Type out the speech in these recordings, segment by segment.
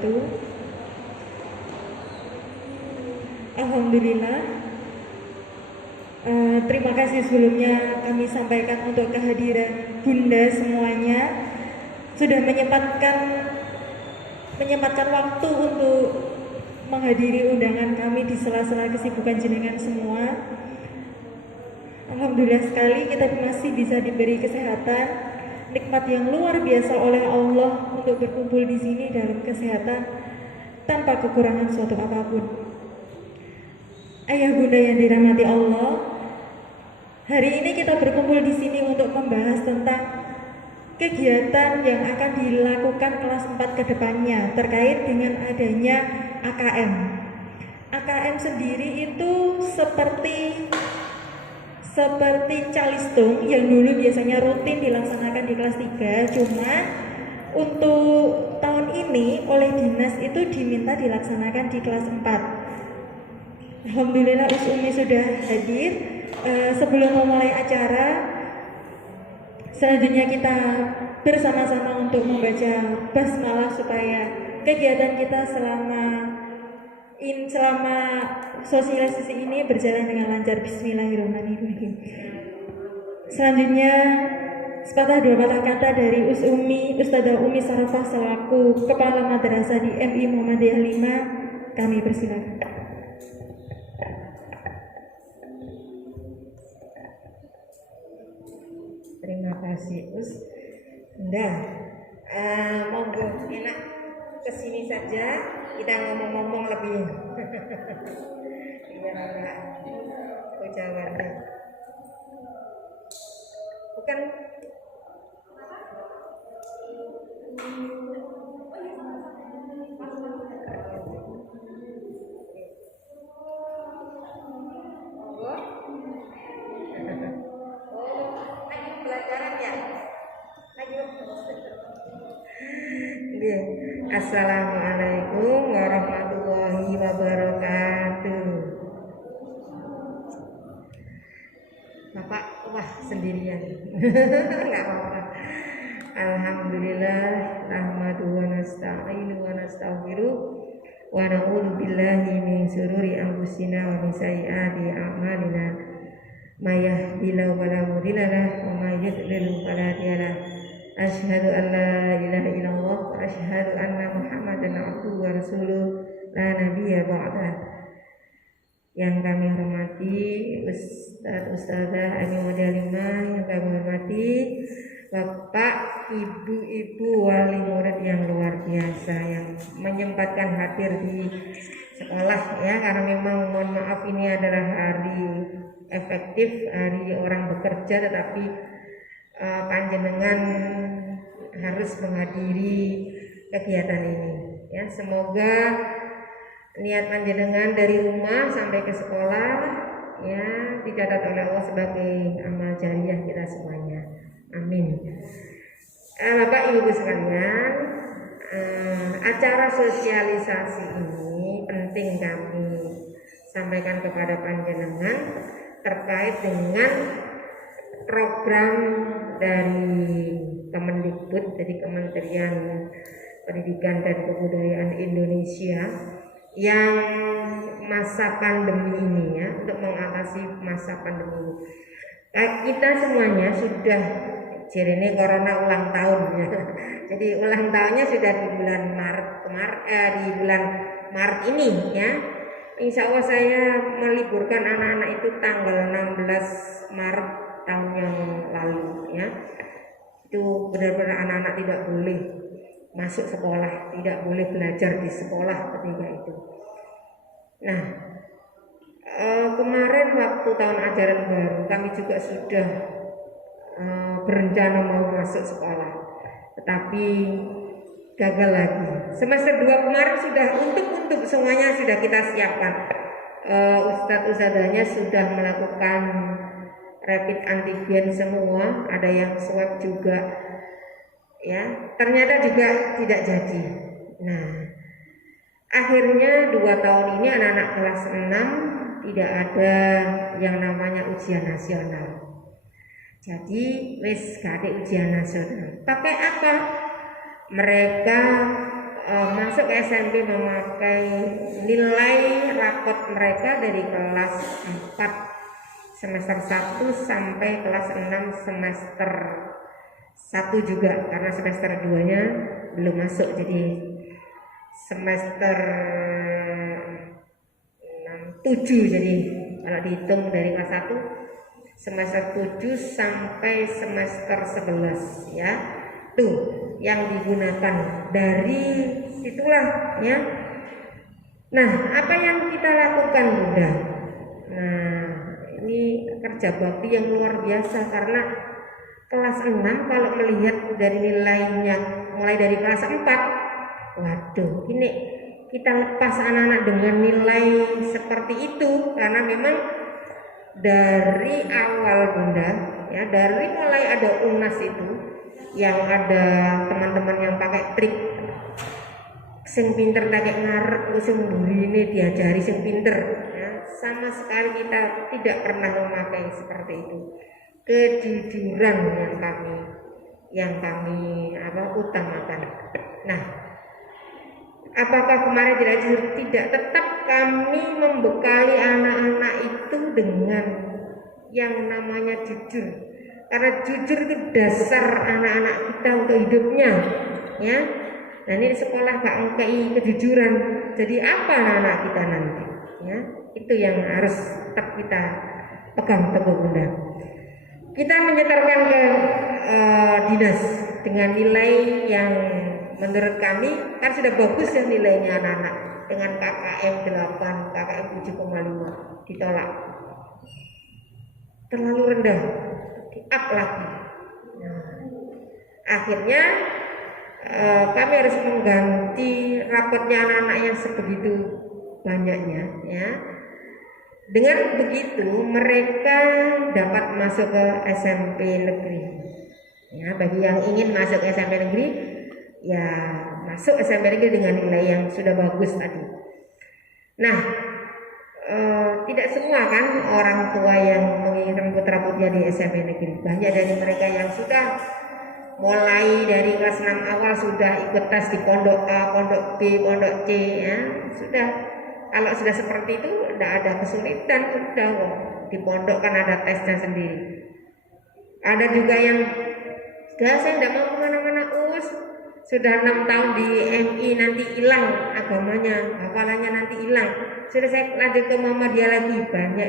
wabarakatuh. Alhamdulillah, terima kasih sebelumnya kami sampaikan untuk kehadiran Bunda semuanya sudah menyempatkan waktu untuk menghadiri undangan kami di sela-sela kesibukan jenengan semua. Alhamdulillah sekali kita masih bisa diberi kesehatan, nikmat yang luar biasa oleh Allah untuk berkumpul di sini dalam kesehatan tanpa kekurangan suatu apapun. Ayah bunda yang dirahmati Allah, hari ini kita berkumpul di sini untuk membahas tentang kegiatan yang akan dilakukan kelas 4 ke depannya terkait dengan adanya AKM. AKM sendiri itu seperti calistung yang dulu biasanya rutin dilaksanakan di kelas 3, cuma untuk tahun ini oleh dinas itu diminta dilaksanakan di kelas 4. Alhamdulillah Umi sudah hadir. Sebelum memulai acara, selanjutnya kita bersama-sama untuk membaca basmalah supaya kegiatan kita selama sosialisasi ini berjalan dengan lancar. Bismillahirrahmanirrahim. Selanjutnya sepatah dua patah kata dari Ustadzah Umi Sarafah selaku Kepala Madrasah di MI Muhammadiyah 5, kami persilakan. Terima kasih monggo enak kesini saja, kita ngomong-ngomong lebih biar enggak ucapannya bukan Assalamualaikum warahmatullahi wabarakatuh. Bapak, wah sendirian. Enggak apa-apa. Alhamdulillah, nahmaduhu wa nasta'inu wa nastaghfiruh wa na'udzu billahi min syururi anfusina wa min sayyiati a'malina. May yahdihillahu fala mudilla lahu wa may yudlil fala hadiya lahu. Asyhadu an la ilaha illallah wa asyhadu anna Muhammadan abduhu wa rasuluh la nabiyya ba'dah. Yang kami hormati Ustadzah Ani Muhammadiyah 5, yang kami hormati Bapak, Ibu wali murid yang luar biasa yang menyempatkan hadir di sekolah ya, karena memang mohon maaf ini adalah hari efektif, hari orang bekerja, tetapi panjenengan harus menghadiri kegiatan ini ya. Semoga niat panjenengan dari rumah sampai ke sekolah ya dicatat oleh Allah sebagai amal jariah kita semuanya, amin. Bapak Ibu sekalian, acara sosialisasi ini penting kami sampaikan kepada panjenengan terkait dengan program dari Kemendikbud, dari Kementerian Pendidikan dan Kebudayaan Indonesia yang masa pandemi ini ya, untuk mengatasi masa pandemi ini. Kita semuanya sudah, jadi ini corona ulang tahun ya. Jadi ulang tahunnya sudah di bulan Maret ini ya. Insya Allah saya meliburkan anak-anak itu tanggal 16 Maret tahun yang lalu ya. Itu benar-benar anak-anak tidak boleh masuk sekolah, tidak boleh belajar di sekolah ketika itu. Nah, kemarin waktu tahun ajaran baru kami juga sudah berencana mau masuk sekolah, tetapi gagal lagi. Semester 2 kemarin sudah untuk semuanya sudah kita siapkan. Ustadzahnya sudah melakukan rapid antigen semua, ada yang swab juga ya, ternyata juga tidak jadi. Nah, akhirnya 2 tahun ini anak-anak kelas 6 tidak ada yang namanya ujian nasional. Jadi wis gak ada ujian nasional. Pakai apa? Mereka masuk ke SMP memakai nilai rapot mereka dari kelas 4 semester 1 sampai kelas 6 semester 1 juga, karena semester 2 nya belum masuk, jadi semester 7, jadi kalau dihitung dari kelas 1 semester 7 sampai semester 11 ya, tuh yang digunakan dari situlah ya. Nah, apa yang kita lakukan Bunda? Nah, ini kerja bakti yang luar biasa, karena kelas 6 kalau melihat dari nilainya mulai dari kelas 4, waduh, ini kita lepas anak-anak dengan nilai seperti itu, karena memang dari awal Bunda ya, dari mulai ada UNAS itu yang ada teman-teman yang pakai trik sing pinter pakai ngarep sing ini diajari sing pinter ya, sama sekali kita tidak pernah memakai seperti itu. Kejujuran yang kami utamakan. Nah, apakah kemarin tidak jujur? Tidak, tetap kami membekali anak-anak itu dengan yang namanya jujur. Karena jujur itu dasar anak-anak kita untuk hidupnya, ya. Nah, ini di sekolah gak ngekei kejujuran. Jadi apa anak-anak kita nanti? Ya, itu yang harus tetap kita pegang teguh Bunda. Kita menyetorkan ke dinas dengan nilai yang menurut kami kan sudah bagus ya nilainya anak-anak, dengan KKM 8, KKM 7,5 ditolak. Terlalu rendah, di-up lagi. Nah, akhirnya kami harus mengganti rapotnya anak-anak yang sebegitu banyaknya ya. Dengan begitu mereka dapat masuk ke SMP negeri. Ya, bagi yang ingin masuk ke SMP negeri, ya masuk SMP negeri dengan nilai yang sudah bagus tadi. Nah, tidak semua kan orang tua yang menginginkan putra-putrinya di SMP negeri. Banyak dari mereka yang sudah mulai dari kelas 6 awal sudah ikut tes di pondok A, pondok B, pondok C ya. Sudah, kalau sudah seperti itu tidak ada kesulitan, sudah di pondok kan ada tesnya sendiri. Ada juga yang saya tidak mau kemana-mana sudah 6 tahun di MI nanti hilang agamanya, hafalannya nanti hilang. Sudah saya lanjut ke Muhammadiyah lagi. Banyak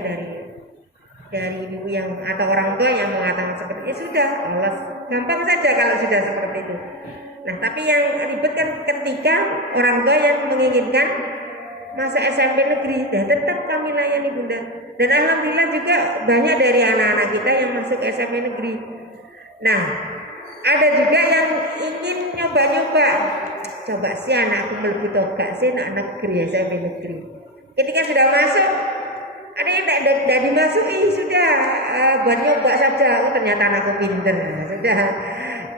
dari ibu yang atau orang tua yang mengatakan seperti itu, sudah lolos, gampang saja kalau sudah seperti itu. Nah, tapi yang ribet kan ketika orang tua yang menginginkan masuk SMP negeri, dan tetap kami layani Bunda. Dan alhamdulillah juga banyak dari anak-anak kita yang masuk SMP negeri. Nah, ada juga yang ingin nyoba-nyoba, coba sih anakku mlebu gak sih anak negeri SMP negeri. Ketika sudah masuk, ada yang tidak dimasuki, sudah buat nyoba saja. Oh, ternyata anakku pinter, sudah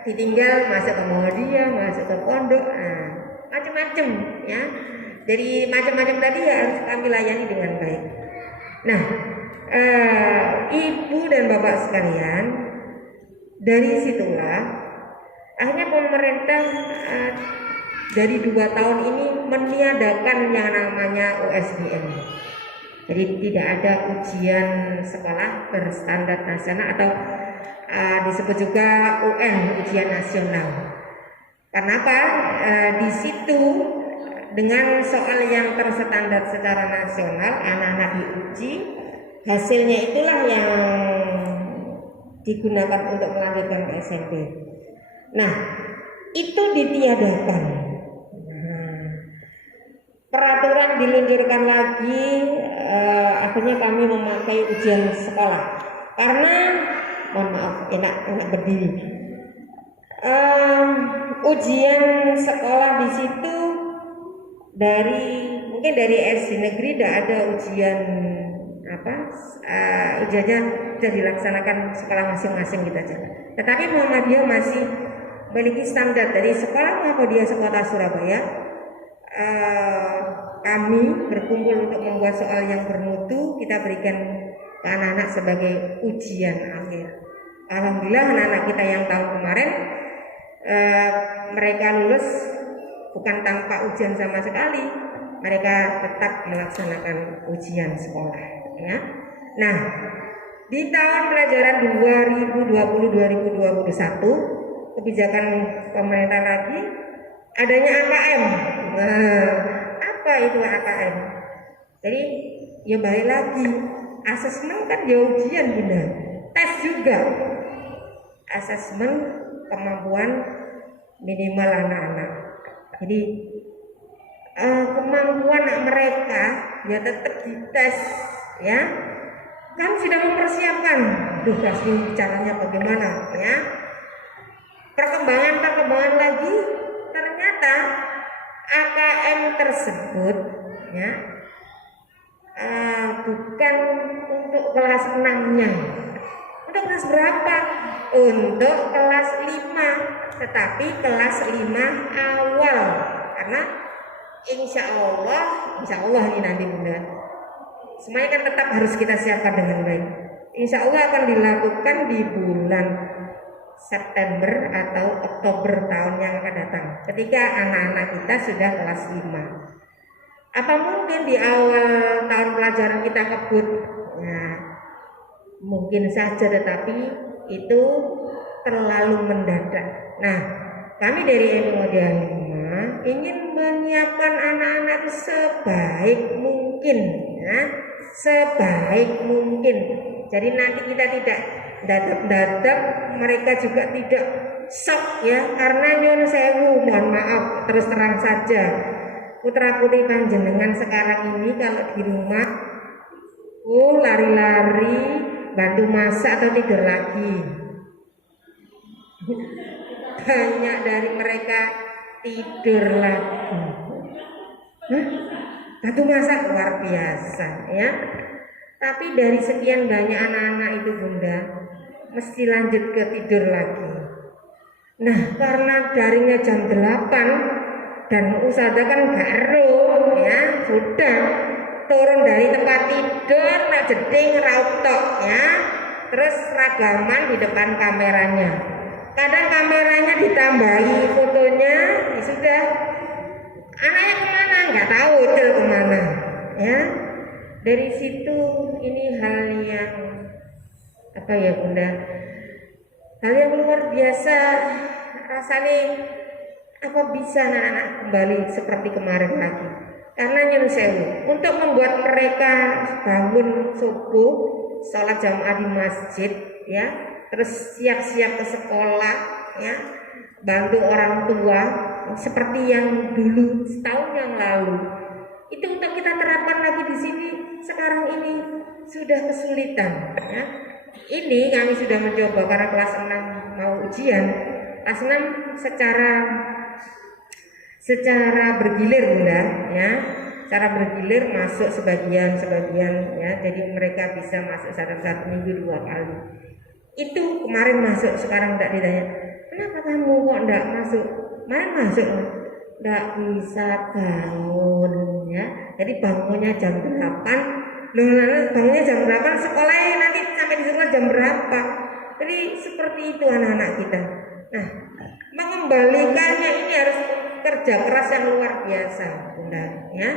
ditinggal masuk ke Muhammadiyah, masuk ke pondok, macam-macam ya. Dari macam-macam tadi ya harus kami layani dengan baik. Nah, ibu dan bapak sekalian, dari situlah akhirnya pemerintah dari 2 tahun ini meniadakan yang namanya USBN. Jadi tidak ada ujian sekolah berstandar nasional atau disebut juga UN, ujian nasional. Kenapa? Di situ dengan soal yang terstandar secara nasional, anak-anak diuji, hasilnya itulah yang digunakan untuk melanjutkan ke SMP. Nah, itu ditiadakan. Peraturan diluncurkan lagi, akhirnya kami memakai ujian sekolah. Karena, mohon maaf, enak berdiri. Ujian sekolah di situ mungkin dari SD negeri tidak ada ujian ujiannya sudah dilaksanakan sekolah masing-masing gitu aja. Tetapi Muhammadiyah masih memiliki standar dari sekolah Muhammadiyah sekota Surabaya. Kami berkumpul untuk membuat soal yang bermutu, kita berikan ke anak-anak sebagai ujian akhir. Alhamdulillah anak-anak kita yang tahun kemarin mereka lulus bukan tanpa ujian sama sekali, mereka tetap melaksanakan ujian sekolah ya. Nah, di tahun pelajaran 2020-2021 kebijakan pemerintah lagi adanya AKM. Nah, apa itu AKM? Jadi ya balik lagi, asesmen kan ya ujian Bunda, tes juga, asesmen kemampuan minimal anak-anak. Jadi kemampuan mereka ya tetap dites ya. Kan sudah mempersiapkan, pasti caranya bagaimana ya. Perkembangan lagi, ternyata AKM tersebut ya bukan untuk kelas 6-nya. Untuk kelas berapa? Untuk kelas 5, tetapi kelas 5 awal. Karena insya Allah ini nanti Bunda, semuanya kan tetap harus kita siapkan dengan baik. Insya Allah akan dilakukan di bulan September atau Oktober tahun yang akan datang, ketika anak-anak kita sudah kelas 5. Apa mungkin di awal tahun pelajaran kita kebut? Nah, mungkin saja, tetapi itu terlalu mendadak. Nah, kami dari Muhammadiyah ingin menyiapkan anak-anak sebaik mungkin ya, sebaik mungkin. Jadi nanti kita tidak dadap-dadap, mereka juga tidak shock ya, karena nyun sewu, mohon maaf terus terang saja, putra putri panjenengan sekarang ini kalau di rumah lari-lari, bantu masak atau tidur lagi. Banyak dari mereka tidur lagi. Bantu masak luar biasa ya. Tapi dari sekian banyak anak-anak itu Bunda, mesti lanjut ke tidur lagi. Nah, karena darinya jam 8 dan usaha kan gak ero ya, sudah turun dari tempat tidur, nak jeding raup tok ya, terus ragaman di depan kameranya. Kadang kameranya ditambahi fotonya, ya sudah. Anaknya kemana? Nggak tahu, udah kemana ya. Dari situ ini hal yang apa ya Bunda, hal yang luar biasa rasanya. Apa bisa anak-anak kembali seperti kemarin lagi? Karena nyuruh sewu untuk membuat mereka bangun subuh, sholat jamaah di masjid ya, terus siap-siap ke sekolah ya, bantu orang tua seperti yang dulu setahun yang lalu. Itu untuk kita terapkan lagi di sini sekarang ini sudah kesulitan ya. Ini kami sudah mencoba karena kelas 6 mau ujian. Kelas 6 secara bergilir Bunda ya. Cara bergilir masuk sebagian ya. Jadi mereka bisa masuk satu minggu 2 kali. Itu kemarin masuk, sekarang tidak ditanya, "Kenapa kamu kok enggak masuk?" Kemarin masuk, enggak bisa bangun ya. Jadi bangunnya jam 8. Bangunnya jam 8, sekolahnya nanti sampai di sekolah jam berapa? Jadi seperti itu anak-anak kita. Nah, mengembalikannya ini harus kerja keras yang luar biasa Bunda ya.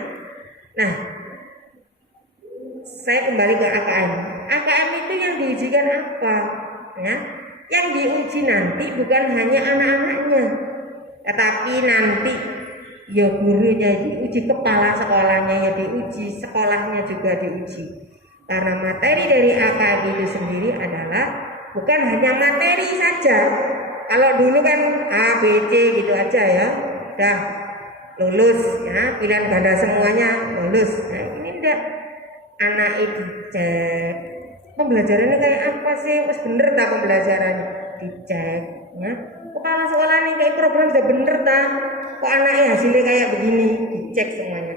Nah, saya kembali ke AKM. AKM itu yang diujikan apa? Ya, yang diuji nanti bukan hanya anak-anaknya, tetapi nanti ya gurunya diuji, kepala sekolahnya ya diuji, sekolahnya juga diuji. Karena materi dari AKM itu sendiri adalah bukan hanya materi saja. Kalau dulu kan A, B, C gitu aja ya, udah lulus ya, pilihan ganda semuanya lulus. Nah, ini enggak, anak itu dicek pembelajarannya kayak apa sih, terus bener tak pembelajarannya, dicek ya. Kepala sekolah nih kayak program sudah bener tak, kok anaknya hasilnya kayak begini, dicek semuanya.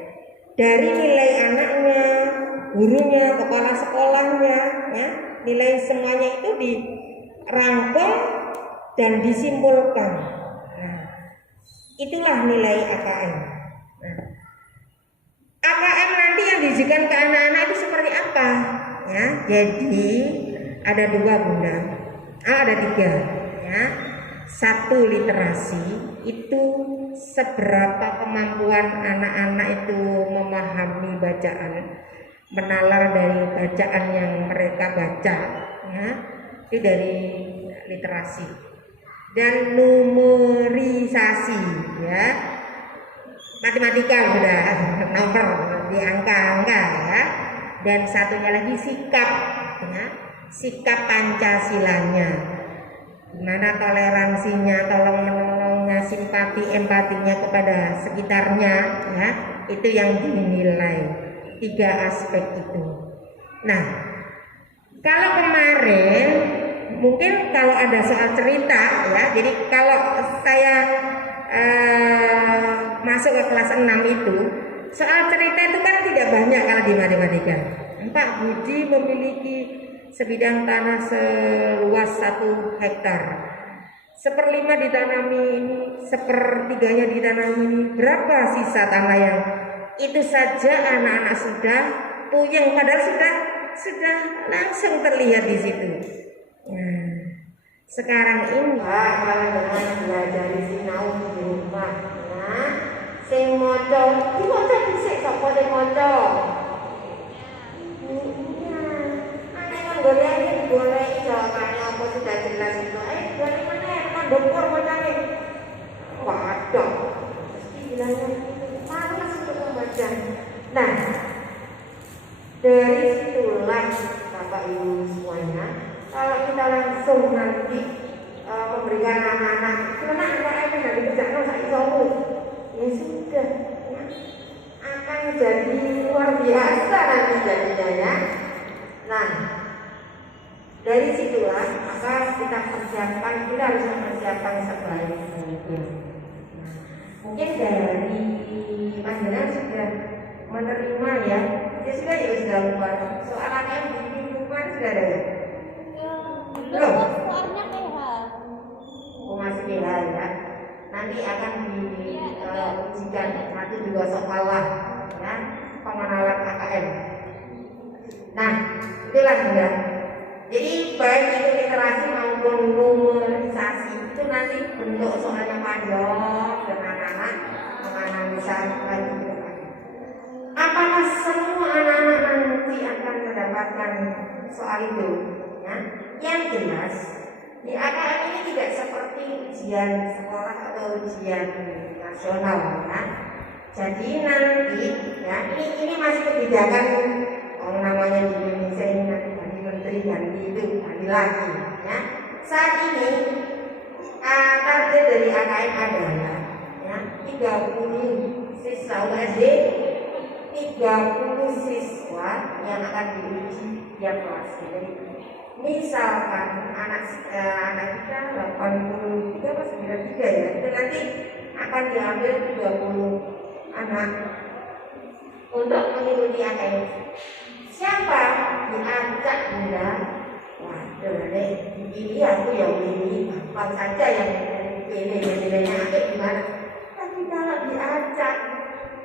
Dari nilai anaknya, gurunya, kepala sekolahnya ya, nilai semuanya itu dirangkum dan disimpulkan. Nah, itulah nilai AKM. Nah, AKM nanti yang diujikan ke anak-anak itu seperti apa? Ya, jadi ada 2 Bunda, ada 3 ya. satu literasi itu seberapa kemampuan anak-anak itu memahami bacaan, menalar dari bacaan yang mereka baca, ya, itu dari literasi. Dan numerisasi, ya, matematika sudah nomor di angka-angka, ya. Dan satunya lagi sikap, ya, sikap Pancasilanya, gimana toleransinya, tolong menolongnya, simpati empatinya kepada sekitarnya, ya, itu yang dinilai. 3 aspek itu. Nah, kalau kemarin mungkin kalau ada soal cerita, ya, jadi kalau saya masuk ke kelas 6 itu, soal cerita itu kan tidak banyak kalau di matematika. Pak Budi memiliki sebidang tanah seluas 1 hektar. 1/5 ditanami ini, 1/3-nya ditanami ini. Berapa sisa tanah yang itu saja anak-anak sudah puyeng, padahal sudah langsung terlihat di situ. Nah, sekarang ini dengan belajar sinau di rumah, nah, sing maca, diwaca dhisik sapa sing maca. Boleh jawabannya apa sudah jelas itu. Dari mana kan dokter bacanya? Waduh, pasti bilangnya malas untuk membaca. Nah, dari situlah Bapak Ibu semuanya, kalau kita langsung nanti memberikan anak-anak, karena anak-anak dari kerjaan saya isomu, ya sudah, ya, akan jadi luar biasa nanti jadinya, ya. Nah, dari situlah maka kita harus mempersiapkan sebaik mungkin. Nah, mungkin dari panjenengan sudah menerima, ya, sudah lupa soal anak yang di lingkungan sudah ada, ya? Belum. Soalnya Masih PH, ya. Nanti akan diujikan 1-2 soal lah, ya, pengenalan KKN. Nah, itulah sudah. Jadi baik itu literasi maupun numerisasi itu nanti bentuk soalnya panjang dan anak-anak menganalisa lagi. Apakah semua anak-anak nanti akan mendapatkan soal itu? Ya? Yang jelas di AKM ini tidak seperti ujian sekolah atau ujian nasional, ya. Jadi nanti, ya, ini masih kebijakan namanya di Indonesia ini nanti menteri ganti itu ganti lagi, ya. Saat ini target dari AKM adalah, ya, 30 siswa SD, 30 siswa yang akan diuji tiap kelas. Jadi misalkan anak kita 83 atau 93, ya, itu nanti akan diambil 30 anak untuk mengikuti AKM. Siapa diajak Bunda? Waduh, ini aku yang ini gampang saja yang nilainya aktif gimana? Tapi kalau diajak,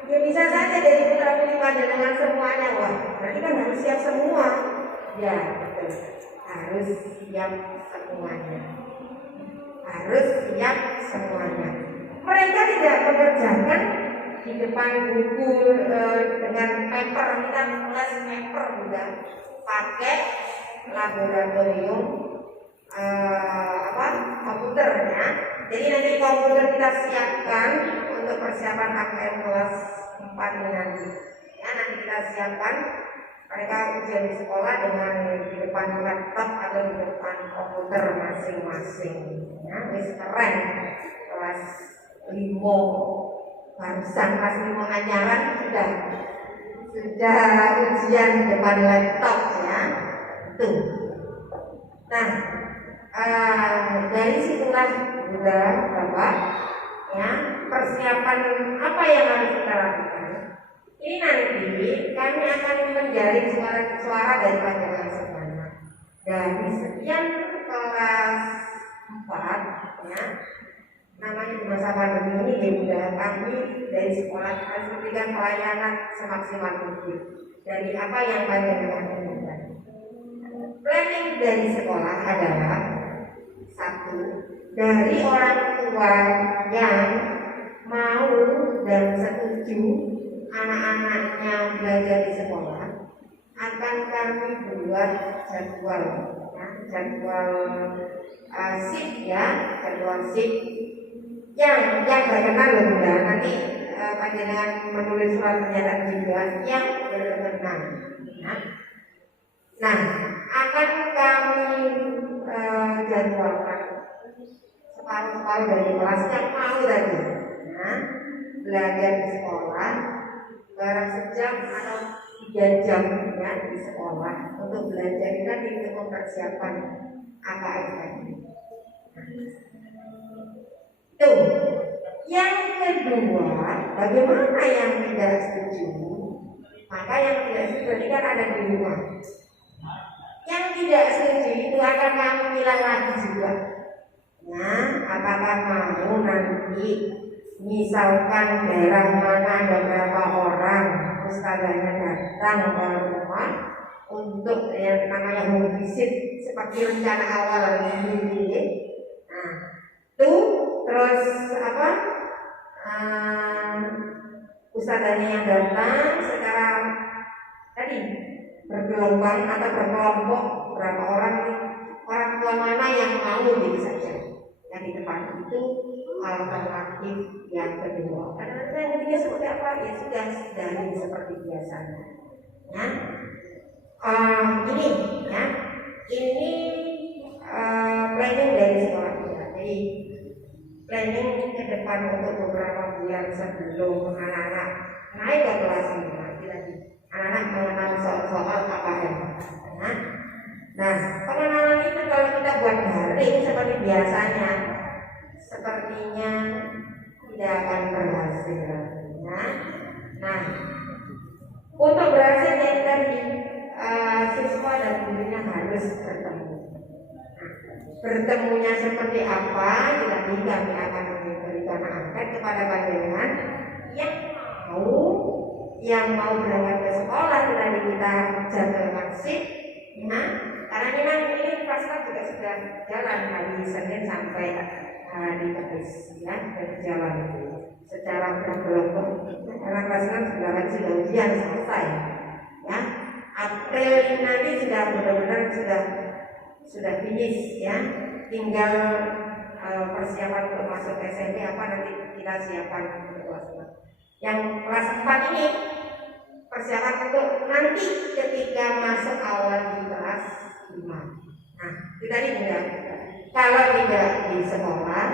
ya bisa saja dari putra putri panjenengan semuanya. Wah, berarti kan harus siap semua. Ya, betul. Harus siap semuanya. Harus siap semuanya. Mereka tidak mengerjakan di depan buku dengan paper, kita tulis paper juga, pakai laboratorium komputernya. Jadi nanti komputer kita siapkan untuk persiapan AKM kelas 4 ini nanti. Ya, nanti kita siapkan mereka ujian di sekolah dengan di depan laptop atau di depan komputer masing-masing. Ya, wis keren. Kelas 5 barusan kelas 5 anyaran sudah ujian di depan laptop, ya. Tuh. Nah, dari situlah juga Bapak, ya, persiapan apa yang harus kita lakukan. Ini nanti kami akan menjaring suara dari panjenengan semuanya. Dari sekian kelas 4, ya, namanya di masa pandemi ini juga kami dari sekolah harus memberikan pelayanan semaksimal mungkin dari apa yang panjenengan inginkan. Planning dari sekolah adalah 1, dari orang tua yang mau dan setuju anak-anaknya belajar di sekolah, akan kami buat jadwal ya, jadwal sip ya, jadwal sip yang berkenan loh Bunda. Nanti panjenengan menulis surat pernyataan juga yang berkenan ya. Nah, akan kami jadwalkan separuh dari kelas yang mau tadi nah, belajar di sekolah barang sejam atau 3 jam ya di sekolah untuk belajar tadi untuk mempersiapkan AKS tadi. Tuh, yang kedua, bagaimana yang tidak setuju? Maka yang tidak setuju berarti kan ada di rumah. Yang tidak setuju itu akan kami bilang lagi juga. Nah, apakah mau nanti misalkan daerah mana ada berapa orang ustazahnya datang ke rumah untuk yang namanya home visit seperti rencana awal ini. Nah, tuh terus apa? Ustazahnya yang datang secara tadi bergelombang atau berkelompok berapa orang nih, orang tua mana yang mau gitu saja. Yang di depan itu alternatif yang kedua. Karena yang ketiga seperti apa? Ya sudah dari seperti biasanya. Ya, ini ya, ini planning dari sekolah kita. Jadi planning ke depan untuk beberapa bulan sebelum anak-anak naik ke kelas 5 lagi. Anak-anak mengenal soal KKN. Nah, pengenalan itu kalau kita buat daring seperti biasanya, sepertinya tidak akan berhasil. Nah, untuk berhasil yang tadi siswa dan gurunya harus bertemu. Bertemunya seperti apa? Nanti kami akan memberikan angket kepada panjenengan yang mau berangkat ke sekolah tadi kita jadwalkan shift. Nah, karena ini pasti juga sudah jalan hari Senin sampai hari Kamis ya, berjalan secara berkelompok. Karena kelas sudah ujian selesai ya. April nanti sudah benar-benar sudah finish ya, tinggal persiapan untuk masuk SMP apa nanti kita siapkan untuk kelas 4. Yang kelas 4 ini persiapan untuk nanti ketika masuk awal di kelas 5. Nah, itu tadi juga. Kalau tidak di sekolah,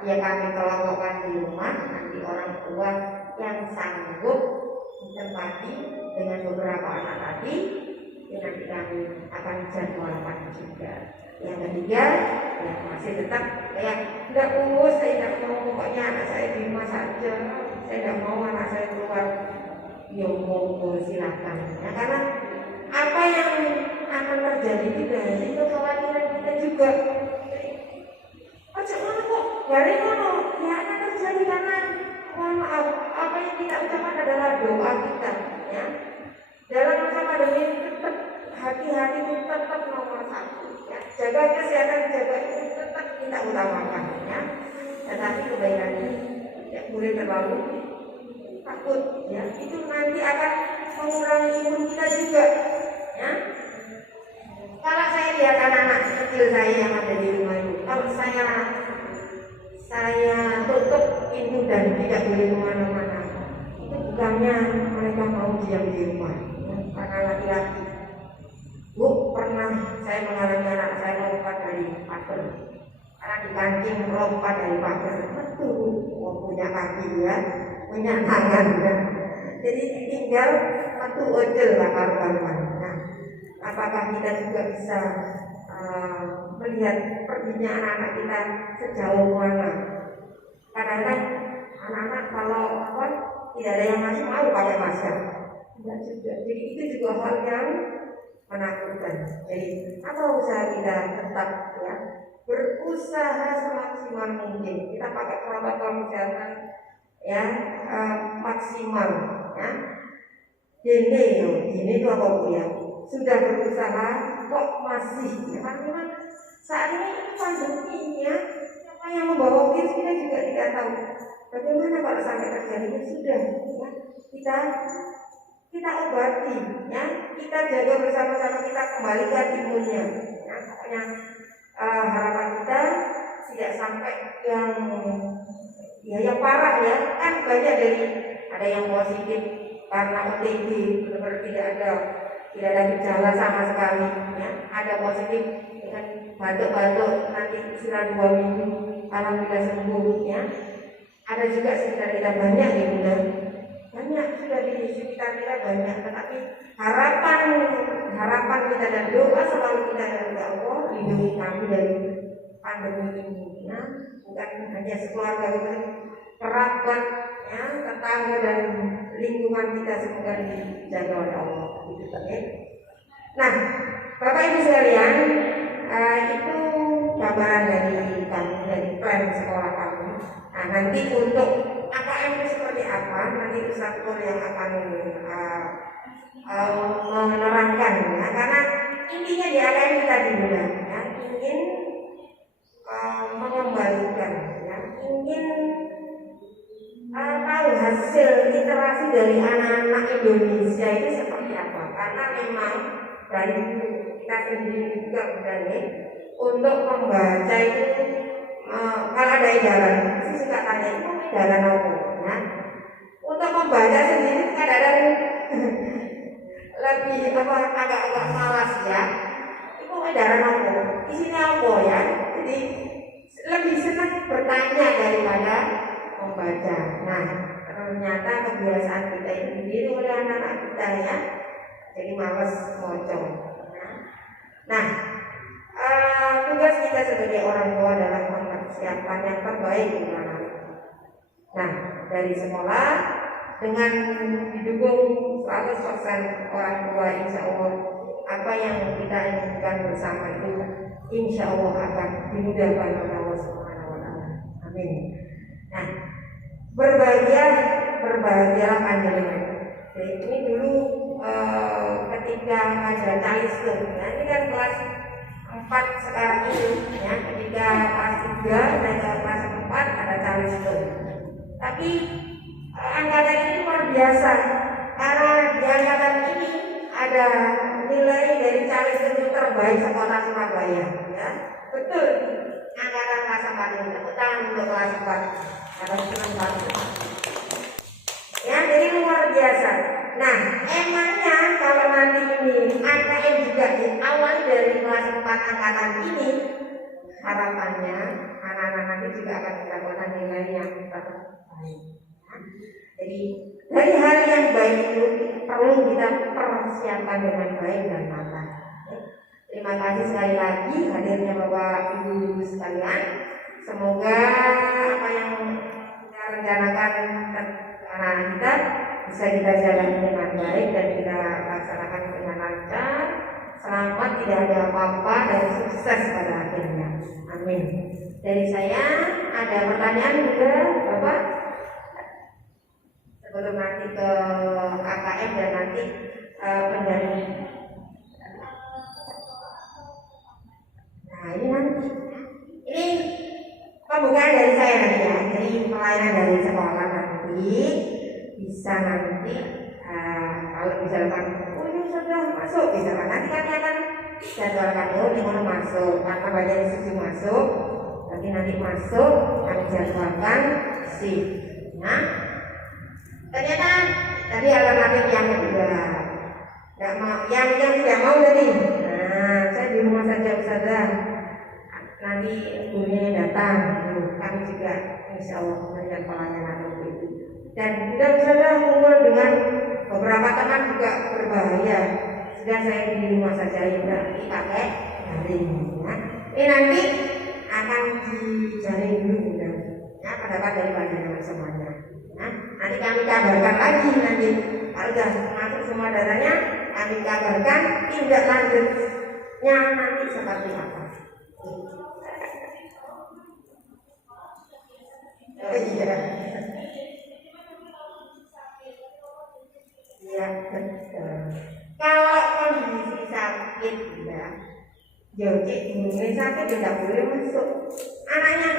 ya kami kelompokkan di rumah nanti orang tua yang sanggup ditempati dengan beberapa anak tadi. Ya nanti kami akan jadwalkan juga. Yang ketiga, ya masih tetap saya tidak urus, saya tidak mau pokoknya anak saya di rumah saja. Saya tidak mau anak saya keluar. Ya monggo silakan. Ya, karena apa yang akan terjadi itu kekhawatiran kita juga. Macam mana kok? Hari mana? Ya akan terjadi karena mohon maaf, apa yang kita ucapkan adalah doa kita. Ya. Dalam masa pandemi tetap hati-hati itu tetap nomor 1 ya. Jaga kesehatan, jaga itu tetap kita utamakan ya. Tetapi kembali lagi tidak boleh terlalu takut ya. Itu nanti akan mengurangi imun kita juga ya. Kalau saya lihat anak-anak kecil saya yang ada di rumah itu, kalau saya tutup pintu dan tidak boleh kemana-mana, itu bukannya mereka mau diam di rumah. Karena laki-laki, Bu, pernah saya mengalami anak saya lompat dari pagar, karena di kancing lompat dari pagar, betul, punya kaki ya, punya tangan ya. Jadi tinggal satu ojol lah karuan. Nah, apakah kita juga bisa melihat perginya anak-anak kita sejauh mana? Kadang-kadang anak-anak kalau tidak ada yang masih mau pakai masker. Tidak juga. Jadi itu juga hal yang menakutkan. Jadi apa usaha kita tetap ya berusaha semaksimal mungkin. Kita pakai protokol kesehatan ya maksimal ya. Ini itu apa ya? Sudah berusaha kok masih ya memang saat ini pandemi ya Apa yang membawa virus kita juga tidak tahu. Bagaimana kalau sampai terjadi? Sudah, ya. Kita obati, ya. Kita jaga bersama-sama, kita kembalikan imunnya. Ya, pokoknya harapan kita tidak sampai yang parah, ya. Kan banyak ada yang positif karena OTG, benar-benar tidak ada gejala sama sekali, ya. Ada positif dengan batuk-batuk, nanti istirahat 2 minggu, alhamdulillah sembuh, ya. Ada juga sekitar kita banyak di bulan, banyak sudah di sekitar kita banyak, tetapi harapan kita dan doa selalu kita dari Allah, lindungi kami dari pandemi ini, ya. Bukan hanya sekeluarga kita, kerabat, ya, tetangga dan lingkungan kita semoga dijaga oleh Allah. Ya. Nah, Bapak Ibu sekalian, itu gambaran dari kami, dari plan sekolah kami. Nah, nanti untuk AKM itu seperti apa? Nanti Ustaz Nur yang akan menerangkan, ya. Karena intinya di AKM kita dimulai, ya, ingin mengembalikan, ya, ingin tahu hasil literasi dari anak-anak Indonesia itu seperti apa. Karena memang dari kita sendiri juga berani untuk membaca itu, kalau ada edaran, saya suka tanya itu edaran apa, ya. Untuk membaca sendiri kadang-kadang lebih agak malas, ya. Itu edaran apa, isinya apa, ya. Jadi lebih senang bertanya daripada membaca. Nah, ternyata kebiasaan kita ini ditiru oleh anak-anak kita, ya. Jadi malas mocong. Nah, tugas kita sebagai orang tua adalah mempersiapkan yang terbaik untuk anak. Nah, dari sekolah dengan didukung 100% orang tua, insya Allah apa yang kita inginkan bersama itu insya Allah akan dimudahkan oleh Allah Subhanahu wa Ta'ala. Amin. Nah, berbahagialah panjenengan. Jadi ini dulu ketika ada Calistung, ya, ini kan kelas 4 sekarang ini, ya. Ketika kelas 3 dan kelas 4 ada Calistung. Tapi angkatan ini luar biasa, karena di angkatan ini ada nilai dari Calistung itu terbaik sekota Surabaya, ya. Betul, angkatan kelas 4 ini, tepuk tangan untuk kelas 4. Ya, jadi luar biasa. Nah, emangnya kalau nanti ini AKM juga diawali dari kelas 4 angkatan ini, harapannya anak-anak nanti juga akan mendapatkan nilai yang terbaik. Jadi dari hal yang baik itu perlu kita persiapkan dengan baik dan matang. Terima kasih sekali lagi hadirnya Bapak Ibu sekalian. Semoga apa yang kita rencanakan anak-anak kita bisa kita jalani dengan baik dan kita laksanakan dengan lancar, selamat, tidak ada apa-apa, dan sukses pada akhirnya. Amin. Dari saya ada pertanyaan juga, Bapak, sebelum nanti ke AKM dan nanti pendamping. Nah, ini nanti ini pembukaan dari saya nanti, ya. Jadi pelayanan dari sekolah nanti bisa nanti kalau misalkan ini sudah masuk, misalkan nanti kami akan jadwalkan di mana masuk, karena banyak institusi masuk, tapi nanti masuk kami jadwalkan shift. Nah, ternyata tadi alternatif yang kedua, nggak mau, yang tidak mau tadi. Nah, saya di rumah saja Ustazah, nanti gurunya datang, kami juga insya Allah memberikan pelayanan itu. Dan tidak bisa kumpul dengan beberapa teman juga berbahaya. Sudah saya di rumah saja, ya dipakai daring, ya. Ini nanti akan dijaring dulu, ya, pendapat dari panjenengan semuanya. Ya. Nanti kami kabarkan lagi nanti kalau sudah masuk semua datanya, kami kabarkan tindak lanjutnya nanti seperti apa. Oh iya. Ya, betul. Kalau kondisi sakit, ya, jadi sakit tidak boleh masuk. Anaknya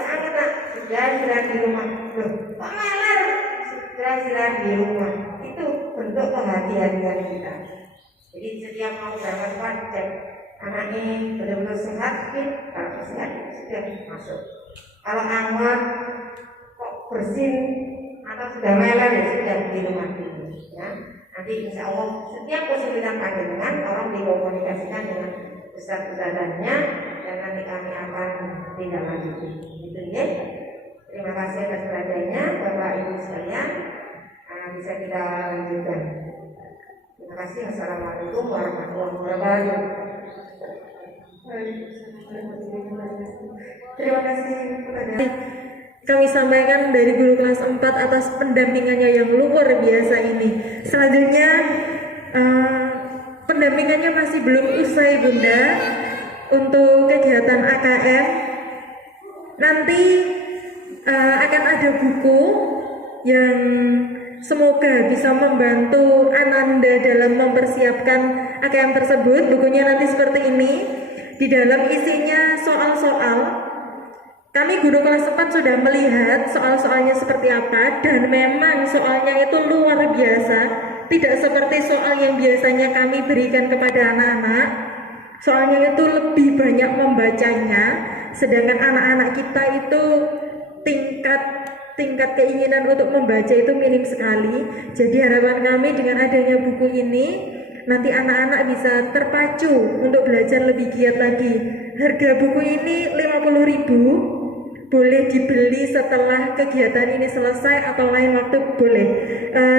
anak istirahat di rumah. Loh, kok meler? Istirahat di rumah. Itu bentuk kehati-hatian kita. Jadi setiap mau berangkat sekolah cek anaknya benar-benar sehat, kalau sehat sudah masuk. Kalau anggur kok bersin atau sudah meler ya sudah di rumah dulu. Ya. Nanti insya Allah setiap kesulitan panjenengan tolong dikomunikasikan dengan ustadz-ustadzannya dan nanti kami akan tindak lanjuti. Gitu ya. Terima kasih atas perhatiannya Bapak Ibu sekalian. Bisa kita lanjutkan. Terima kasih. Assalamualaikum warahmatullahi wabarakatuh. Terima kasih kepada kami sampaikan dari guru kelas 4 atas pendampingannya yang luar biasa ini. Selanjutnya pendampingannya masih belum usai Bunda untuk kegiatan AKM. Nanti akan ada buku yang semoga bisa membantu Ananda dalam mempersiapkan AKM tersebut. Bukunya nanti seperti ini. Di dalam isinya soal-soal. Kami guru kelas 4 sudah melihat soal-soalnya seperti apa, dan memang soalnya itu luar biasa. Tidak seperti soal yang biasanya kami berikan kepada anak-anak. Soalnya itu lebih banyak membacanya, sedangkan anak-anak kita itu tingkat keinginan untuk membaca itu minim sekali. Jadi harapan kami dengan adanya buku ini, nanti anak-anak bisa terpacu untuk belajar lebih giat lagi. Harga buku ini 50.000. Boleh dibeli setelah kegiatan ini selesai atau lain waktu boleh.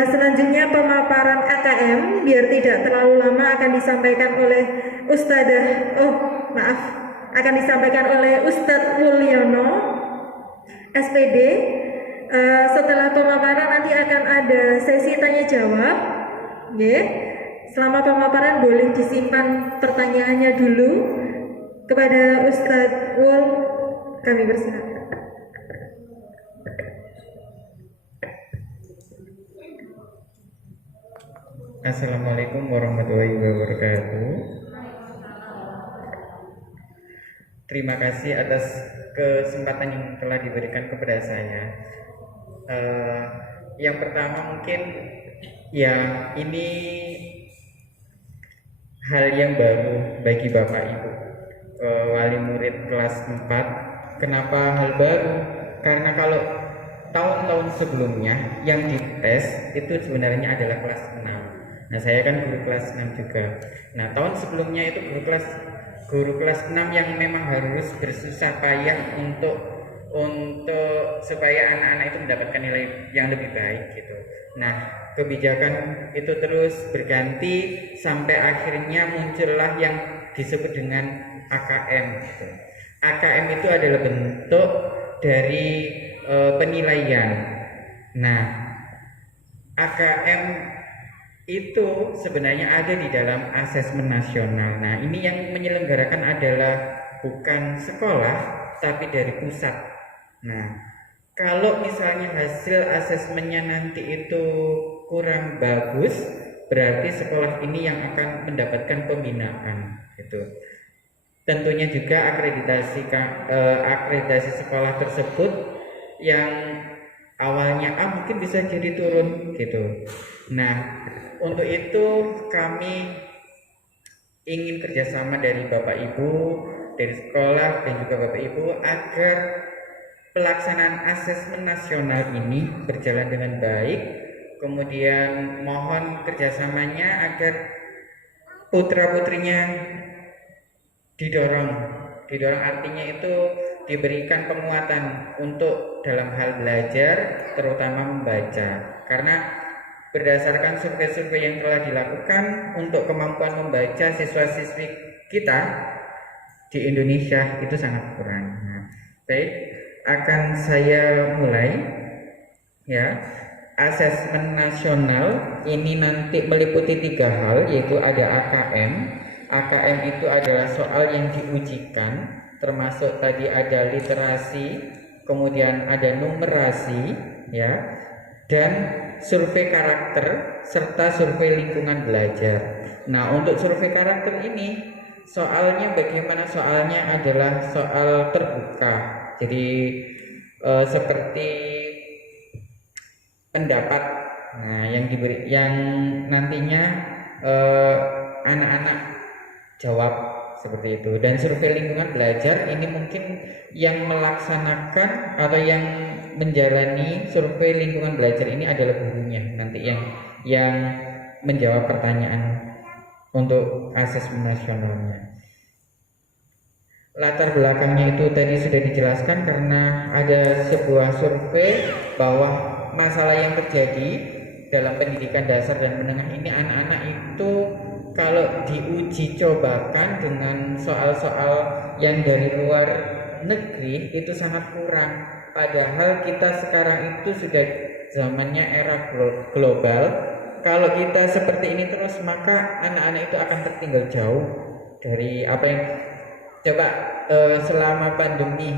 Selanjutnya pemaparan AKM biar tidak terlalu lama akan disampaikan oleh akan disampaikan oleh Ustadz Mulyono SPD. Setelah pemaparan nanti akan ada sesi tanya jawab. Selama pemaparan boleh disimpan pertanyaannya dulu kepada Ustadz Wul. Kami bersilakan. Assalamualaikum warahmatullahi wabarakatuh. Terima kasih atas kesempatan yang telah diberikan kepada saya. Yang pertama mungkin ya ini hal yang baru bagi Bapak Ibu wali murid kelas 4. Kenapa hal baru? Karena kalau tahun-tahun sebelumnya yang dites itu sebenarnya adalah kelas 6. Nah, saya kan guru kelas 6 juga. Nah, tahun sebelumnya itu guru kelas 6 yang memang harus bersusah payah untuk supaya anak-anak itu mendapatkan nilai yang lebih baik gitu. Nah, kebijakan itu terus berganti sampai akhirnya muncullah yang disebut dengan AKM gitu. AKM itu adalah bentuk dari penilaian. Nah, AKM itu sebenarnya ada di dalam asesmen nasional. Nah, ini yang menyelenggarakan adalah bukan sekolah tapi dari pusat. Nah, kalau misalnya hasil asesmennya nanti itu kurang bagus, berarti sekolah ini yang akan mendapatkan pembinaan gitu. Tentunya juga akreditasi sekolah tersebut yang awalnya mungkin bisa jadi turun gitu. Nah, untuk itu kami ingin kerjasama dari Bapak Ibu, dari sekolah dan juga Bapak Ibu agar pelaksanaan asesmen nasional ini berjalan dengan baik. Kemudian mohon kerjasamanya agar putra-putrinya didorong artinya itu diberikan penguatan untuk dalam hal belajar, terutama membaca. Karena berdasarkan survei-survei yang telah dilakukan untuk kemampuan membaca siswa-siswi kita di Indonesia itu sangat kurang. Nah, baik, akan saya mulai ya. Asesmen nasional ini nanti meliputi 3 hal, yaitu ada AKM. AKM itu adalah soal yang diujikan, termasuk tadi ada literasi, kemudian ada numerasi ya, dan survei karakter serta survei lingkungan belajar. Nah, untuk survei karakter ini soalnya bagaimana? Soalnya adalah soal terbuka. Jadi seperti pendapat, nah yang diberi, yang nantinya anak-anak jawab seperti itu. Dan survei lingkungan belajar ini mungkin yang melaksanakan atau yang menjalani survei lingkungan belajar ini adalah gurunya nanti yang menjawab pertanyaan untuk asesmen nasionalnya. Latar belakangnya itu tadi sudah dijelaskan karena ada sebuah survei bahwa masalah yang terjadi dalam pendidikan dasar dan menengah ini, anak-anak itu kalau diuji cobakan dengan soal-soal yang dari luar negeri itu sangat kurang. Padahal kita sekarang itu sudah zamannya era global. Kalau kita seperti ini terus, maka anak-anak itu akan tertinggal jauh dari apa yang coba selama pandemi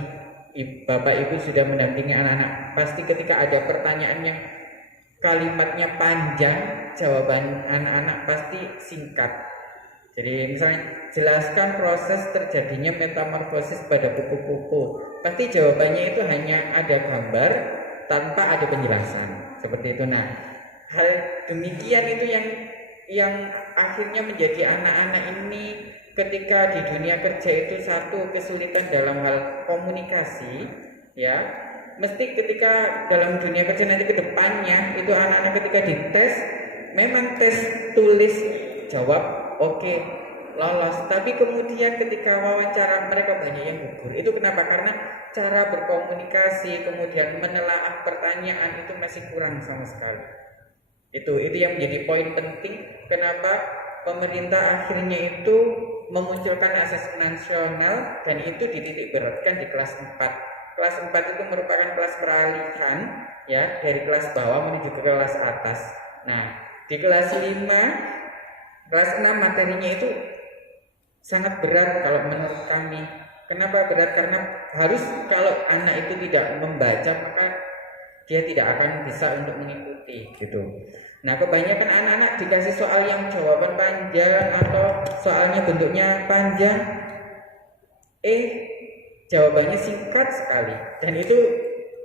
Bapak Ibu sudah mendampingi anak-anak. Pasti ketika ada pertanyaan yang kalimatnya panjang, jawaban anak-anak pasti singkat. Jadi misalnya jelaskan proses terjadinya metamorfosis pada kupu-kupu. Pasti jawabannya itu hanya ada gambar tanpa ada penjelasan. Seperti itu. Nah, hal demikian itu yang akhirnya menjadi anak-anak ini ketika di dunia kerja itu satu kesulitan dalam hal komunikasi, ya. Mesti ketika dalam dunia kerja nanti ke depannya itu anak-anak ketika dites memang tes tulis jawab oke, lolos, tapi kemudian ketika wawancara mereka banyak yang gugur. Itu kenapa? Karena cara berkomunikasi kemudian menelaah pertanyaan itu masih kurang sama sekali. Itu yang menjadi poin penting kenapa pemerintah akhirnya itu memunculkan asesmen nasional dan itu dititik beratkan di kelas 4. Kelas 4 itu merupakan kelas peralihan ya, dari kelas bawah menuju ke kelas atas. Nah, di kelas 5, kelas 6 materinya itu sangat berat kalau menurut kami. Kenapa berat? Karena harus kalau anak itu tidak membaca maka dia tidak akan bisa untuk mengikuti gitu. Nah, kebanyakan anak-anak dikasih soal yang jawaban panjang atau soalnya bentuknya panjang, jawabannya singkat sekali dan itu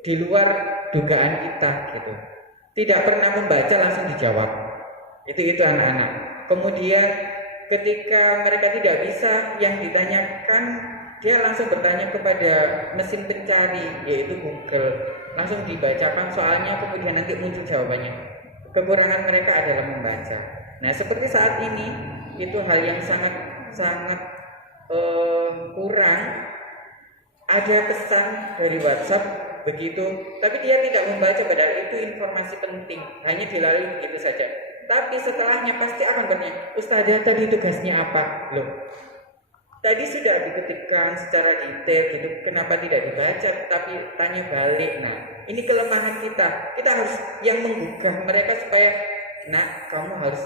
di luar dugaan kita gitu. Tidak pernah membaca langsung dijawab. Itu anak-anak. Kemudian ketika mereka tidak bisa yang ditanyakan, dia langsung bertanya kepada mesin pencari yaitu Google. Langsung dibacakan soalnya kemudian nanti muncul jawabannya. Kekurangan mereka adalah membaca. Nah, seperti saat ini itu hal yang sangat kurang. Ada pesan dari WhatsApp begitu, tapi dia tidak membaca padahal itu informasi penting, hanya dilalui begitu saja. Tapi setelahnya pasti akan bertanya, Ustazah tadi tugasnya apa? Loh, tadi sudah diketikkan secara detail gitu, kenapa tidak dibaca tapi tanya balik? Nah, ini kelemahan kita. Kita harus yang menggugah mereka supaya, nah, kamu harus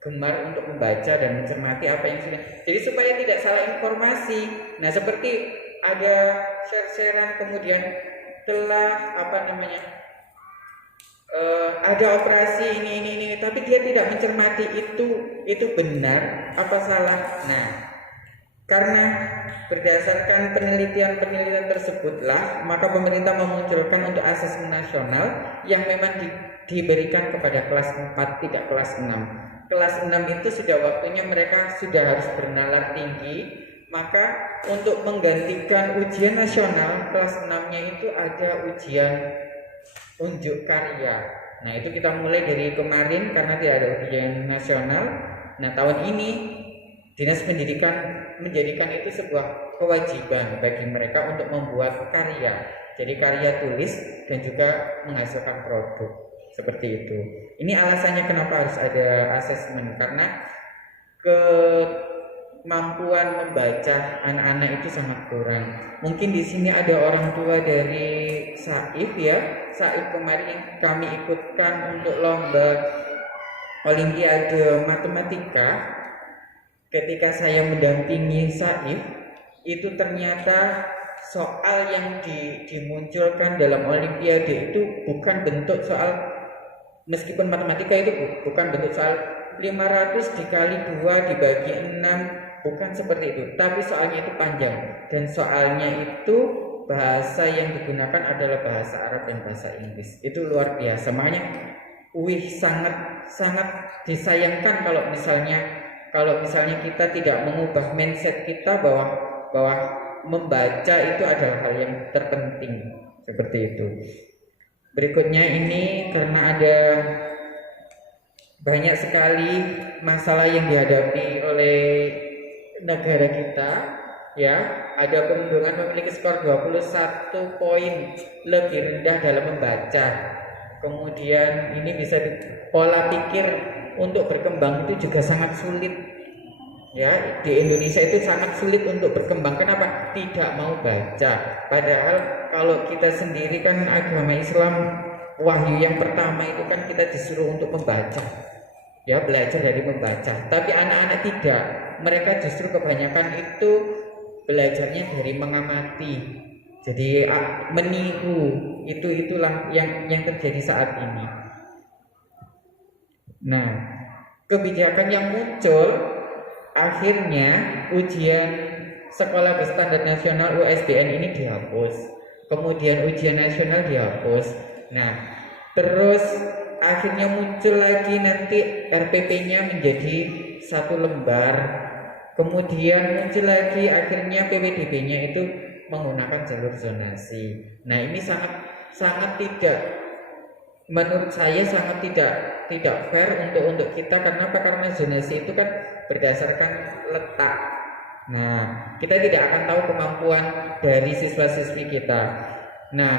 gemar untuk membaca dan mencermati apa yang sudah. Jadi supaya tidak salah informasi. Nah, seperti ada share-sharean kemudian telah ada operasi ini, tapi dia tidak mencermati itu benar apa salah. Nah, karena berdasarkan penelitian tersebutlah maka pemerintah memunculkan untuk asesmen nasional yang memang diberikan kepada kelas 4 tidak kelas 6. Kelas 6 itu sudah waktunya mereka sudah harus bernalar tinggi. Maka untuk menggantikan ujian nasional kelas 6-nya itu ada ujian unjuk karya. Nah, itu kita mulai dari kemarin karena tidak ada ujian nasional. Nah, tahun ini Dinas Pendidikan menjadikan itu sebuah kewajiban bagi mereka untuk membuat karya. Jadi karya tulis dan juga menghasilkan produk. Seperti itu. Ini alasannya kenapa harus ada asesmen, karena kemampuan membaca anak-anak itu sangat kurang. Mungkin di sini ada orang tua dari Saif ya. Saif kemarin yang kami ikutkan untuk lomba Olimpiade Matematika. Ketika saya mendampingi Saif, itu ternyata soal yang dimunculkan dalam Olimpiade itu bukan bentuk soal, meskipun matematika itu bukan bentuk soal 500 dikali 2 dibagi 6 bukan seperti itu, tapi soalnya itu panjang dan soalnya itu bahasa yang digunakan adalah bahasa Arab dan bahasa Inggris. Itu luar biasa. Makanya sangat disayangkan kalau misalnya kita tidak mengubah mindset kita bahwa membaca itu adalah hal yang terpenting, seperti itu. Berikutnya ini karena ada banyak sekali masalah yang dihadapi oleh negara kita, ya, ada kemunduran memiliki skor 21 poin lebih rendah dalam membaca. Kemudian ini bisa pola pikir untuk berkembang itu juga sangat sulit. Ya, di Indonesia itu sangat sulit untuk berkembang. Kenapa? Tidak mau baca. Padahal kalau kita sendiri kan agama Islam, wahyu yang pertama itu kan kita disuruh untuk membaca. Ya, belajar dari membaca. Tapi anak-anak tidak. Mereka justru kebanyakan itu belajarnya dari mengamati. Jadi meniru. Itulah yang terjadi saat ini. Nah, kebijakan yang muncul akhirnya ujian sekolah berstandar nasional USBN ini dihapus. Kemudian ujian nasional dihapus. Nah, terus akhirnya muncul lagi nanti RPP-nya menjadi 1 lembar. Kemudian muncul lagi akhirnya PPDB-nya itu menggunakan jalur zonasi. Nah, ini sangat tidak, menurut saya sangat tidak fair untuk kita. Kenapa? Karena zonasi itu kan berdasarkan letak. Nah, kita tidak akan tahu kemampuan dari siswa-siswi kita. Nah,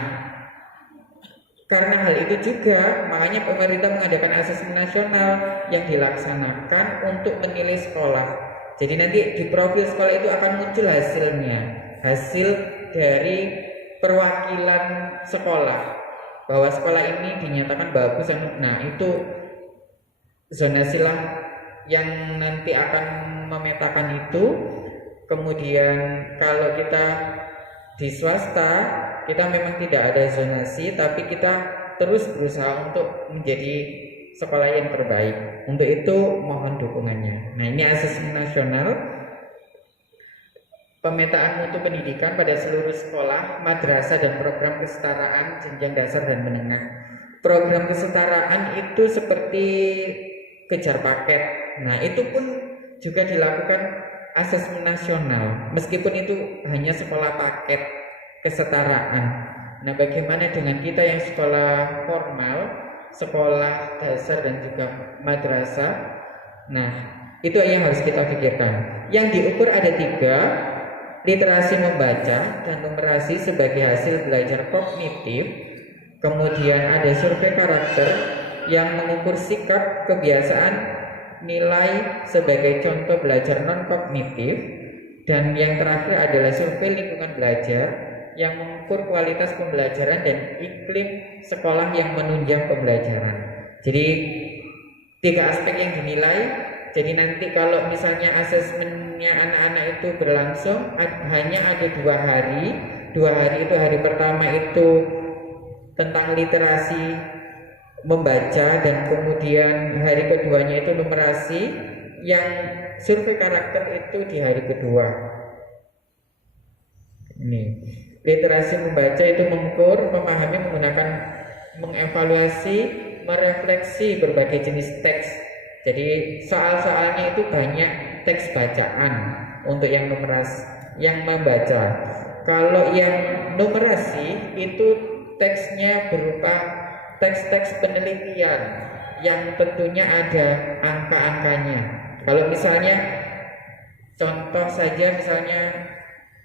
karena hal itu juga makanya pemerintah mengadakan asesmen nasional yang dilaksanakan untuk menilai sekolah. Jadi nanti di profil sekolah itu akan muncul hasilnya, hasil dari perwakilan sekolah, bahwa sekolah ini dinyatakan bagus. Nah, itu zonasilah yang nanti akan memetakan itu. Kemudian kalau kita di swasta, kita memang tidak ada zonasi, tapi kita terus berusaha untuk menjadi sekolah yang terbaik. Untuk itu mohon dukungannya. Nah, ini asesmen nasional pemetaan mutu pendidikan pada seluruh sekolah, madrasah dan program kesetaraan jenjang dasar dan menengah. Program kesetaraan itu seperti kejar paket. Nah, itu pun juga dilakukan asesmen nasional, meskipun itu hanya sekolah paket kesetaraan. Nah, bagaimana dengan kita yang sekolah formal, sekolah dasar dan juga madrasah? Nah, itu yang harus kita pikirkan. Yang diukur ada 3, literasi membaca dan numerasi sebagai hasil belajar kognitif. Kemudian ada survei karakter yang mengukur sikap, kebiasaan, nilai sebagai contoh belajar non-kognitif. Dan yang terakhir adalah survei lingkungan belajar yang mengukur kualitas pembelajaran dan iklim sekolah yang menunjang pembelajaran. Jadi 3 aspek yang dinilai. Jadi nanti kalau misalnya asesmennya anak-anak itu berlangsung hanya ada 2 hari. 2 hari itu, hari pertama itu tentang literasi membaca, dan kemudian hari keduanya itu numerasi. Yang survei karakter itu di hari kedua. Ini literasi membaca itu mengukur, memahami, menggunakan, mengevaluasi, merefleksi berbagai jenis teks. Jadi soal-soalnya itu banyak teks bacaan untuk yang numerasi, yang membaca. Kalau yang numerasi itu teksnya berupa teks-teks penelitian yang tentunya ada angka-angkanya. Kalau misalnya contoh saja, misalnya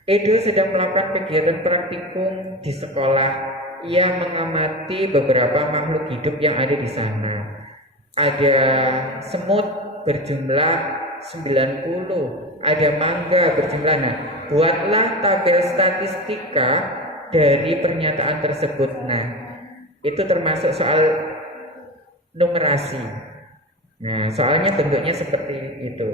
Edo sedang melakukan kegiatan praktikum di sekolah. Ia mengamati beberapa makhluk hidup yang ada di sana. Ada semut berjumlah 90, ada mangga berjumlah. Nah, buatlah tabel statistika dari pernyataan tersebut. Nah, itu termasuk soal numerasi. Nah, soalnya bentuknya seperti itu.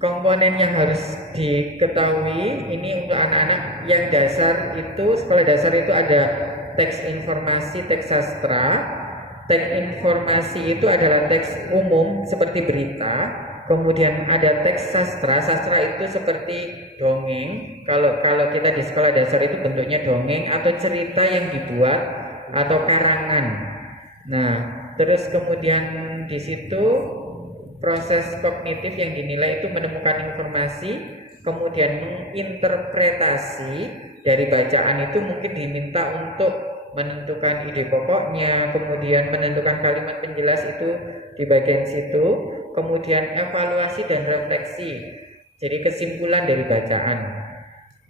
Komponen yang harus diketahui ini untuk anak-anak yang dasar itu, sekolah dasar itu ada teks informasi, teks sastra. Teks informasi itu adalah teks umum seperti berita. Kemudian ada teks sastra. Sastra itu seperti dongeng. Kalau kita di sekolah dasar itu bentuknya dongeng atau cerita yang dibuat atau karangan. Nah, terus kemudian di situ proses kognitif yang dinilai itu menemukan informasi, kemudian menginterpretasi dari bacaan itu mungkin diminta untuk menentukan ide pokoknya, kemudian menentukan kalimat penjelas itu di bagian situ. Kemudian evaluasi dan refleksi, jadi kesimpulan dari bacaan.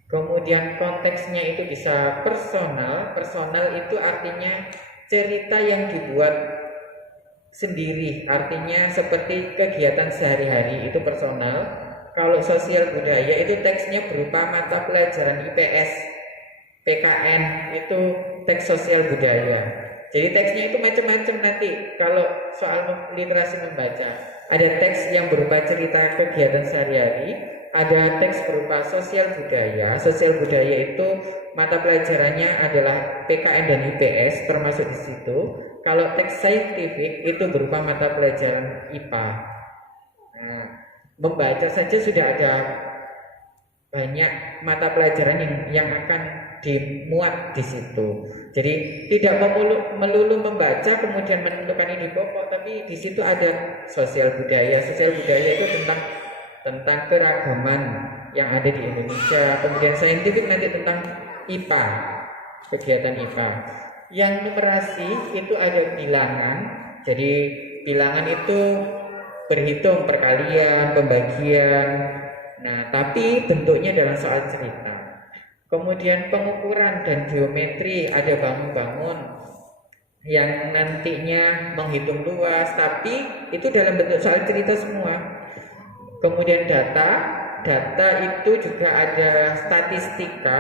Kemudian konteksnya itu bisa personal. Personal itu artinya cerita yang dibuat sendiri, artinya seperti kegiatan sehari-hari, itu personal. Kalau sosial budaya itu teksnya berupa mata pelajaran IPS, PKN, itu teks sosial budaya. Jadi teksnya itu macam-macam nanti. Kalau soal literasi membaca, ada teks yang berupa cerita kegiatan sehari-hari, ada teks berupa sosial budaya. Sosial budaya itu mata pelajarannya adalah PKN dan IPS termasuk di situ. Kalau teks saintifik itu berupa mata pelajaran IPA. Nah, membaca saja sudah ada banyak mata pelajaran yang akan dimuat di situ. Jadi tidak melulu membaca kemudian menentukan ide pokok, tapi di situ ada sosial budaya. Sosial budaya itu tentang keragaman yang ada di Indonesia. Kemudian saintifik nanti tentang IPA, kegiatan IPA. Yang numerasi itu ada bilangan. Jadi bilangan itu berhitung perkalian, pembagian. Nah, tapi bentuknya dalam soal cerita. Kemudian pengukuran dan geometri, ada bangun-bangun yang nantinya menghitung luas, tapi itu dalam bentuk soal cerita semua. Kemudian data itu juga ada statistika,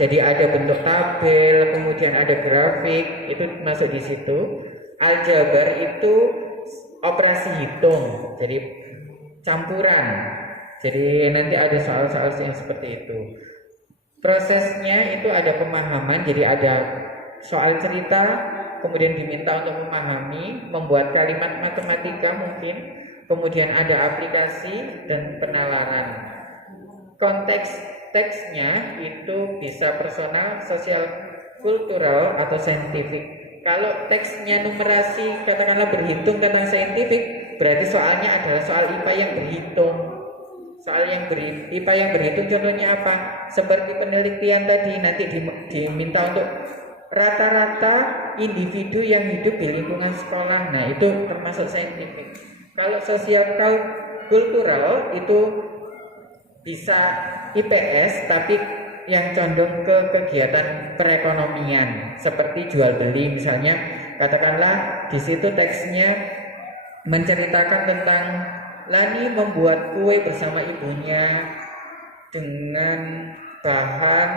jadi ada bentuk tabel, kemudian ada grafik, itu masuk di situ. Aljabar itu operasi hitung, jadi campuran. Jadi nanti ada soal-soal yang seperti itu. Prosesnya itu ada pemahaman, jadi ada soal cerita, kemudian diminta untuk memahami, membuat kalimat matematika mungkin, kemudian ada aplikasi dan penalaran. Konteks teksnya itu bisa personal, sosial, kultural, atau saintifik. Kalau teksnya numerasi, katakanlah berhitung tentang saintifik, berarti soalnya adalah soal IPA yang berhitung. Soal yang IPA yang berhitung contohnya apa? Seperti penelitian tadi, nanti diminta untuk rata-rata individu yang hidup di lingkungan sekolah. Nah, itu termasuk saintifik. Kalau sosial kultural itu bisa IPS, tapi yang condong ke kegiatan perekonomian seperti jual beli misalnya. Katakanlah di situ teksnya menceritakan tentang Lani membuat kue bersama ibunya dengan bahan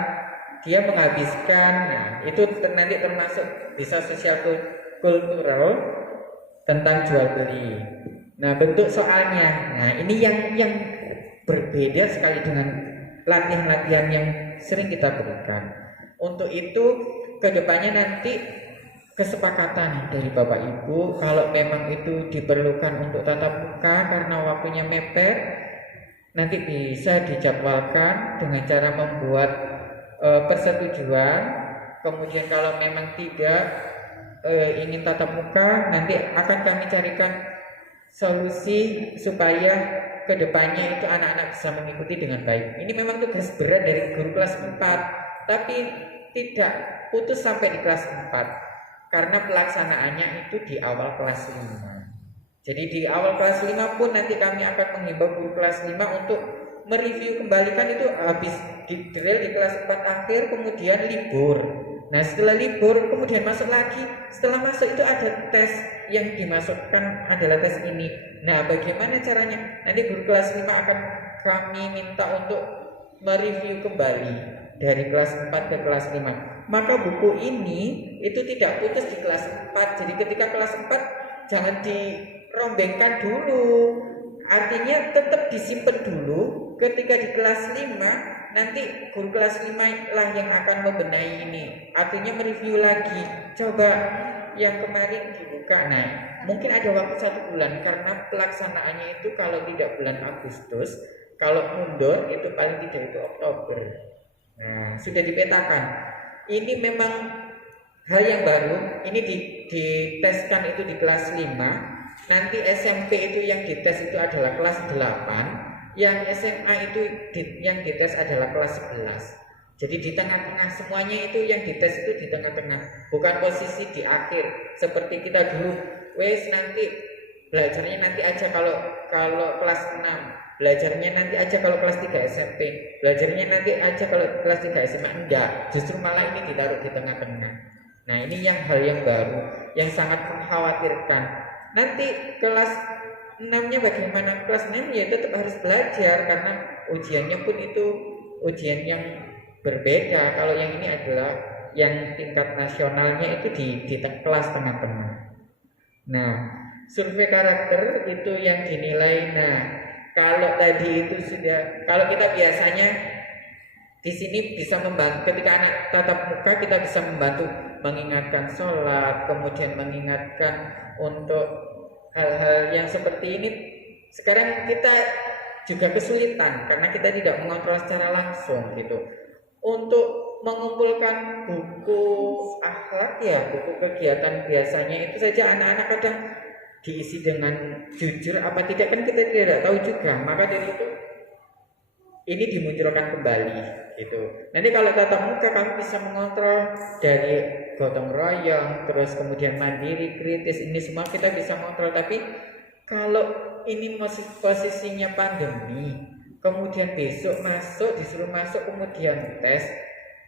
dia menghabiskan. Nah, itu nanti termasuk bisa sosial kultural tentang jual beli. Nah, bentuk soalnya. Nah, ini yang berbeda sekali dengan latihan-latihan yang sering kita berikan. Untuk itu kedepannya nanti kesepakatan dari Bapak Ibu, kalau memang itu diperlukan untuk tatap muka karena waktunya mepet, nanti bisa dijadwalkan dengan cara membuat persetujuan. Kemudian kalau memang tidak ingin tatap muka, nanti akan kami carikan solusi supaya kedepannya itu anak-anak bisa mengikuti dengan baik. Ini memang tugas berat dari guru kelas 4, tapi tidak putus sampai di kelas 4. Karena pelaksanaannya itu di awal kelas 5. Jadi di awal kelas 5 pun nanti kami akan menghimbau guru kelas 5 untuk mereview kembali, kan itu habis di drill di kelas 4 akhir, kemudian libur. Nah, setelah libur kemudian masuk lagi. Setelah masuk itu ada tes yang dimasukkan adalah tes ini. Nah, bagaimana caranya? Nanti guru kelas 5 akan kami minta untuk mereview kembali dari kelas 4 ke kelas 5. Maka buku ini itu tidak putus di kelas 4. Jadi ketika kelas 4 jangan dirombengkan dulu. Artinya tetap disimpan dulu. Ketika di kelas 5 nanti guru kelas 5 lah yang akan membenahi ini. Artinya mereview lagi. Coba yang kemarin dibuka. Nah, mungkin ada waktu 1 bulan karena pelaksanaannya itu kalau tidak bulan Agustus, kalau mundur itu paling tidak itu Oktober. Nah, sudah dipetakan. Ini memang hal yang baru. Ini diteskan itu di kelas 5. Nanti SMP itu yang dites itu adalah kelas 8. Yang SMA itu yang dites adalah kelas 11. Jadi di tengah-tengah semuanya itu yang dites itu di tengah-tengah, bukan posisi di akhir seperti kita dulu. Wes nanti belajarnya nanti aja kalau kelas 6, belajarnya nanti aja kalau kelas 3 SMP, belajarnya nanti aja kalau kelas 3 SMA. Enggak, justru malah ini ditaruh di tengah-tengah. Nah, ini yang hal yang baru yang sangat mengkhawatirkan. Nanti kelas 6-nya bagaimana? Kelas 6 ya tetap harus belajar karena ujiannya pun itu ujian yang berbeda. Kalau yang ini adalah yang tingkat nasionalnya itu di kelas tengah-tengah. Nah, survei karakter itu yang dinilai. Nah, kalau tadi itu sudah, kalau kita biasanya di sini bisa membantu ketika anak tatap muka, kita bisa membantu mengingatkan sholat, kemudian mengingatkan untuk hal-hal yang seperti ini. Sekarang kita juga kesulitan karena kita tidak mengontrol secara langsung gitu. Untuk mengumpulkan buku akhlak ya, buku kegiatan biasanya itu saja anak-anak kadang diisi dengan jujur apa tidak kan kita tidak tahu juga. Maka dari itu ini dimunculkan kembali gitu. Nanti kalau tatap muka kami bisa mengontrol dari gotong royong, terus kemudian mandiri, kritis, ini semua kita bisa mengontrol. Tapi kalau ini masih posisinya pandemi, kemudian besok disuruh masuk kemudian tes,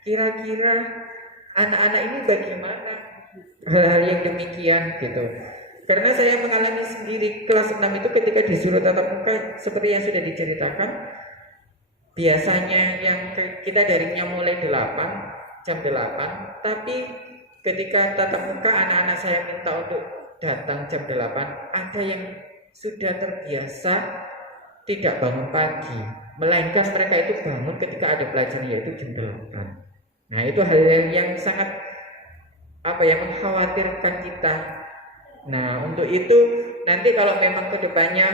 kira-kira anak-anak ini bagaimana hal-hal yang demikian gitu. Karena saya mengalami sendiri kelas 6 itu ketika disuruh tatap muka seperti yang sudah diceritakan, biasanya yang kita daringnya mulai jam 8, tapi ketika tatap muka anak-anak saya minta untuk datang jam 8, ada yang sudah terbiasa tidak bangun pagi, melainkan mereka itu bangun ketika ada pelajaran yaitu jam 8. Nah, itu hal yang sangat mengkhawatirkan kita. Nah, untuk itu nanti kalau memang kedepannya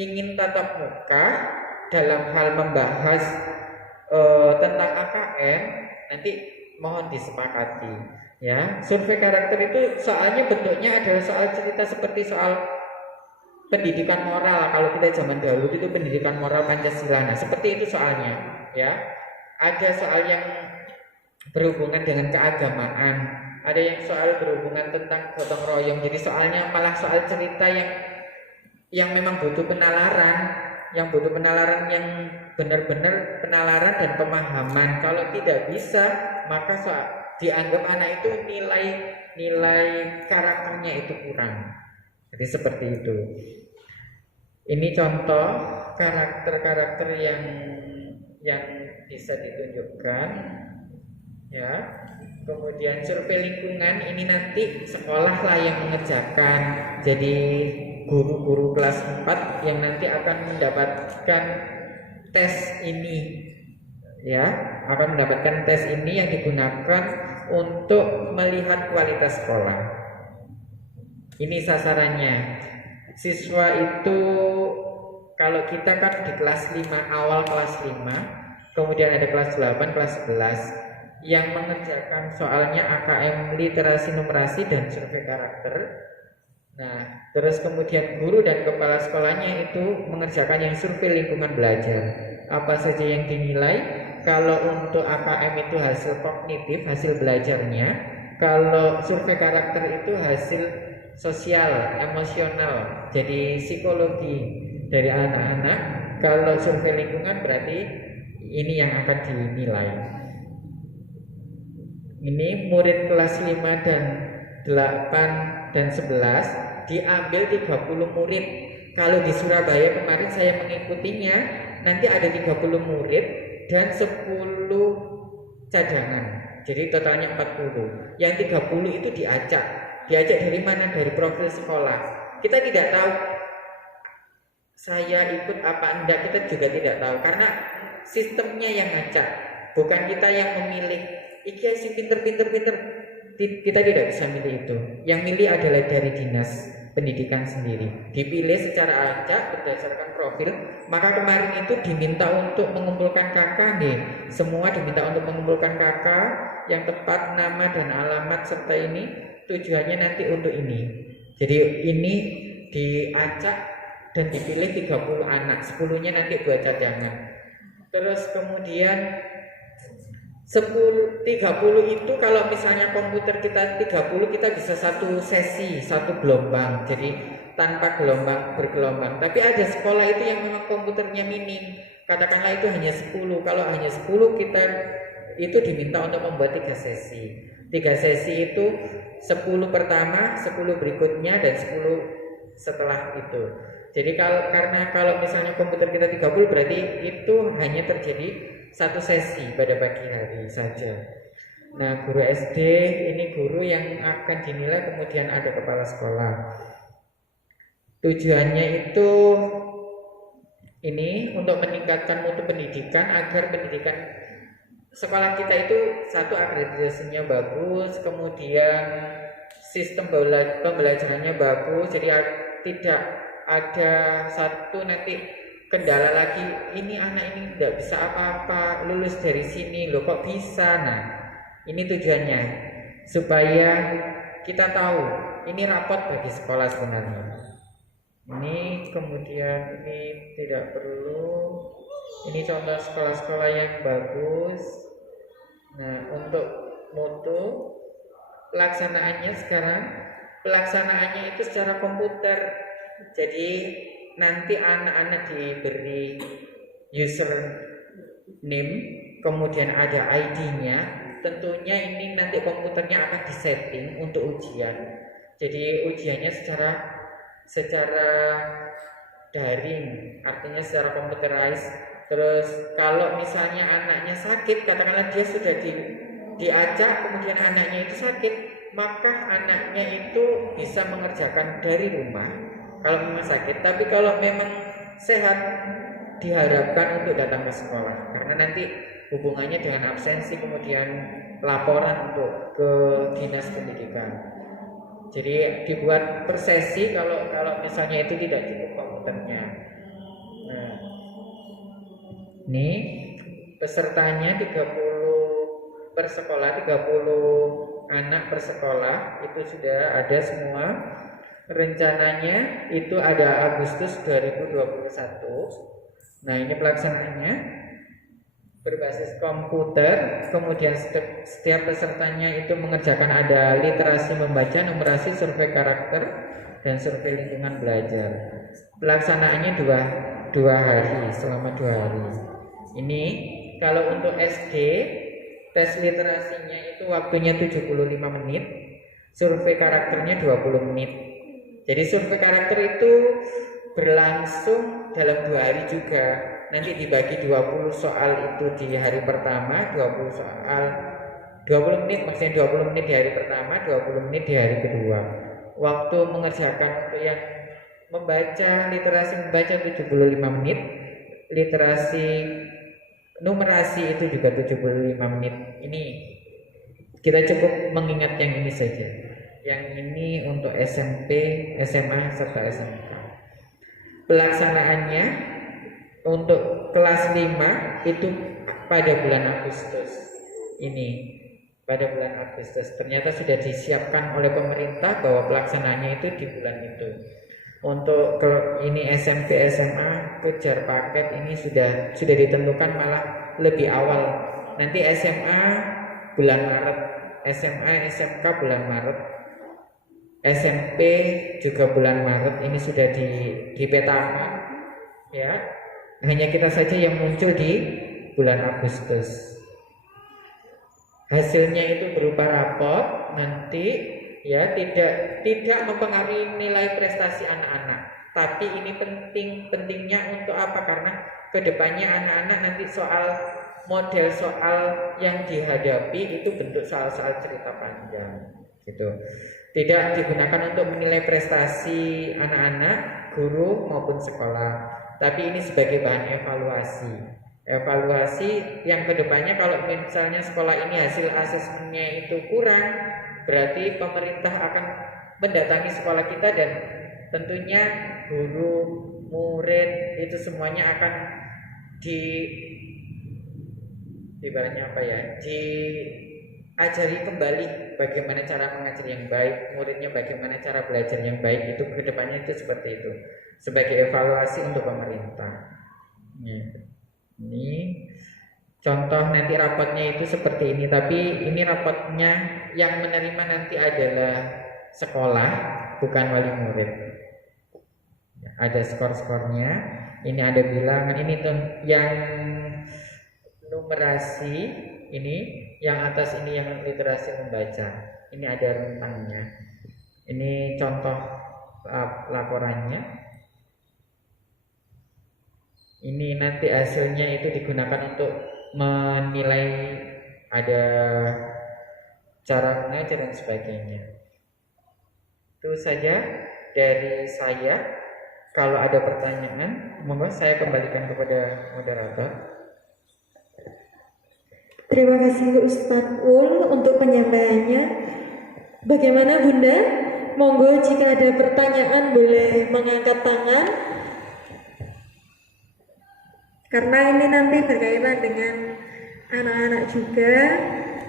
ingin tatap muka dalam hal membahas tentang AKM, nanti mohon disepakati ya. Survei karakter itu soalnya bentuknya adalah soal cerita seperti soal pendidikan moral. Kalau kita zaman dahulu itu pendidikan moral Pancasila. Nah, seperti itu soalnya ya. Ada soal yang berhubungan dengan keagamaan, ada yang soal berhubungan tentang gotong royong. Jadi soalnya malah soal cerita yang memang butuh penalaran, yang benar-benar penalaran dan pemahaman. Kalau tidak bisa, maka dianggap anak itu nilai karakternya itu kurang. Jadi seperti itu. Ini contoh karakter-karakter yang bisa ditunjukkan ya. Kemudian survei lingkungan ini nanti sekolah lah yang mengerjakan. Jadi guru-guru kelas 4 yang nanti akan mendapatkan tes ini ya, akan mendapatkan tes ini yang digunakan untuk melihat kualitas sekolah. Ini sasarannya. Siswa itu kalau kita kan di kelas 5, awal kelas 5, kemudian ada kelas 8, kelas 11 yang mengerjakan soalnya AKM literasi numerasi dan survei karakter. Nah, terus kemudian guru dan kepala sekolahnya itu mengerjakan yang survei lingkungan belajar. Apa saja yang dinilai? Kalau untuk AKM itu hasil kognitif, hasil belajarnya. Kalau survei karakter itu hasil sosial, emosional, jadi psikologi dari anak-anak. Kalau survei lingkungan berarti ini yang akan dinilai. Ini murid kelas 5 dan 8 dan 11 diambil 30 murid. Kalau di Surabaya kemarin saya mengikutinya, nanti ada 30 murid dan 10 cadangan. Jadi totalnya 40. Yang 30 itu diajak. Diajak dari mana? Dari profil sekolah. Kita tidak tahu saya ikut apa enggak, kita juga tidak tahu karena sistemnya yang ngajak, bukan kita yang memilih. Iki sing pinter-pinter kita tidak bisa milih itu. Yang milih adalah dari dinas pendidikan sendiri. Dipilih secara acak berdasarkan profil. Maka kemarin itu diminta untuk mengumpulkan kakak nih. Semua diminta untuk mengumpulkan kakak yang tepat, nama dan alamat serta ini tujuannya nanti untuk ini. Jadi ini diacak dan dipilih 30 anak, 10-nya nanti buat cadangan. Terus kemudian 30 itu kalau misalnya komputer kita 30, kita bisa satu sesi, satu gelombang. Jadi tanpa bergelombang. Tapi ada sekolah itu yang memang komputernya minim. Katakanlah itu hanya 10. Kalau hanya 10 kita itu diminta untuk membuat 3 sesi. 3 sesi itu 10 pertama, 10 berikutnya dan 10 setelah itu. Jadi karena kalau misalnya komputer kita 30 berarti itu hanya terjadi satu sesi pada pagi hari saja. Nah, guru SD ini guru yang akan dinilai, kemudian ada kepala sekolah. Tujuannya itu ini untuk meningkatkan mutu pendidikan agar pendidikan sekolah kita itu satu akreditasinya bagus, kemudian sistem pembelajarannya bagus, jadi tidak ada satu nanti kendala lagi, ini anak ini tidak bisa apa-apa, lulus dari sini loh kok bisa. Nah, ini tujuannya supaya kita tahu ini rapot bagi sekolah sebenarnya. Ini kemudian ini tidak perlu. Ini contoh sekolah-sekolah yang bagus. Nah, untuk mutu pelaksanaannya sekarang, pelaksanaannya itu secara komputer. Jadi nanti anak-anak diberi username, kemudian ada ID-nya. Tentunya ini nanti komputernya akan disetting untuk ujian. Jadi ujiannya secara daring, artinya secara computerized. Terus kalau misalnya anaknya sakit, katakanlah dia sudah diajak, kemudian anaknya itu sakit, maka anaknya itu bisa mengerjakan dari rumah kalau memang sakit. Tapi kalau memang sehat, diharapkan untuk datang ke sekolah, karena nanti hubungannya dengan absensi, kemudian laporan untuk ke dinas pendidikan. Jadi dibuat per sesi kalau misalnya itu tidak cukup komputernya. Nah, ini pesertanya 30 per sekolah, 30 anak per sekolah, itu sudah ada semua. Rencananya itu ada Agustus 2021. Nah, ini pelaksanaannya berbasis komputer. Kemudian setiap pesertanya itu mengerjakan ada literasi membaca, numerasi, survei karakter, dan survei lingkungan belajar. Pelaksanaannya dua hari, selama 2 hari. Ini kalau untuk SD, tes literasinya itu waktunya 75 menit, survei karakternya 20 menit. Jadi survei karakter itu berlangsung dalam 2 hari juga. Nanti dibagi 20 soal itu di hari pertama, 20 soal 20 menit, maksudnya 20 menit di hari pertama, 20 menit di hari kedua. Waktu mengerjakan untuk yang membaca, literasi membaca 75 menit, literasi numerasi itu juga 75 menit. Ini kita cukup mengingat yang ini saja. Yang ini untuk SMP, SMA, serta SMK. Pelaksanaannya untuk kelas 5 itu pada bulan Agustus. Ini pada bulan Agustus. Ternyata sudah disiapkan oleh pemerintah bahwa pelaksanaannya itu di bulan itu. Untuk ini SMP, SMA, kejar paket ini sudah ditentukan malah lebih awal. Nanti SMA bulan Maret, SMA, SMK bulan Maret. SMP juga bulan Maret, ini sudah dipetakan ya. Hanya kita saja yang muncul di bulan Agustus. Hasilnya itu berupa raport nanti ya, tidak mempengaruhi nilai prestasi anak-anak. Tapi ini pentingnya untuk apa? Karena kedepannya anak-anak nanti model soal yang dihadapi itu bentuk soal-soal cerita panjang gitu. Tidak digunakan untuk menilai prestasi anak-anak, guru maupun sekolah, tapi ini sebagai bahan evaluasi yang kedepannya kalau misalnya sekolah ini hasil asesmennya itu kurang, berarti pemerintah akan mendatangi sekolah kita dan tentunya guru, murid itu semuanya akan ibaratnya apa ya, diajari kembali bagaimana cara mengajar yang baik, muridnya bagaimana cara belajar yang baik, itu kedepannya itu seperti itu sebagai evaluasi untuk pemerintah. Ini contoh nanti rapotnya itu seperti ini, tapi ini rapotnya yang menerima nanti adalah sekolah, bukan wali murid. Ada skor-skornya, ini ada bilangan, ini tuh yang numerasi, ini yang atas ini yang literasi membaca, ini ada rentangnya. Ini contoh laporannya. Ini nanti hasilnya itu digunakan untuk menilai, ada cara mengajar dan sebagainya. Itu saja dari saya. Kalau ada pertanyaan, monggo saya kembalikan kepada moderator. Terima kasih Ustadz Ul untuk penyampaiannya. Bagaimana Bunda? Monggo jika ada pertanyaan boleh mengangkat tangan. Karena ini nanti berkaitan dengan anak-anak juga.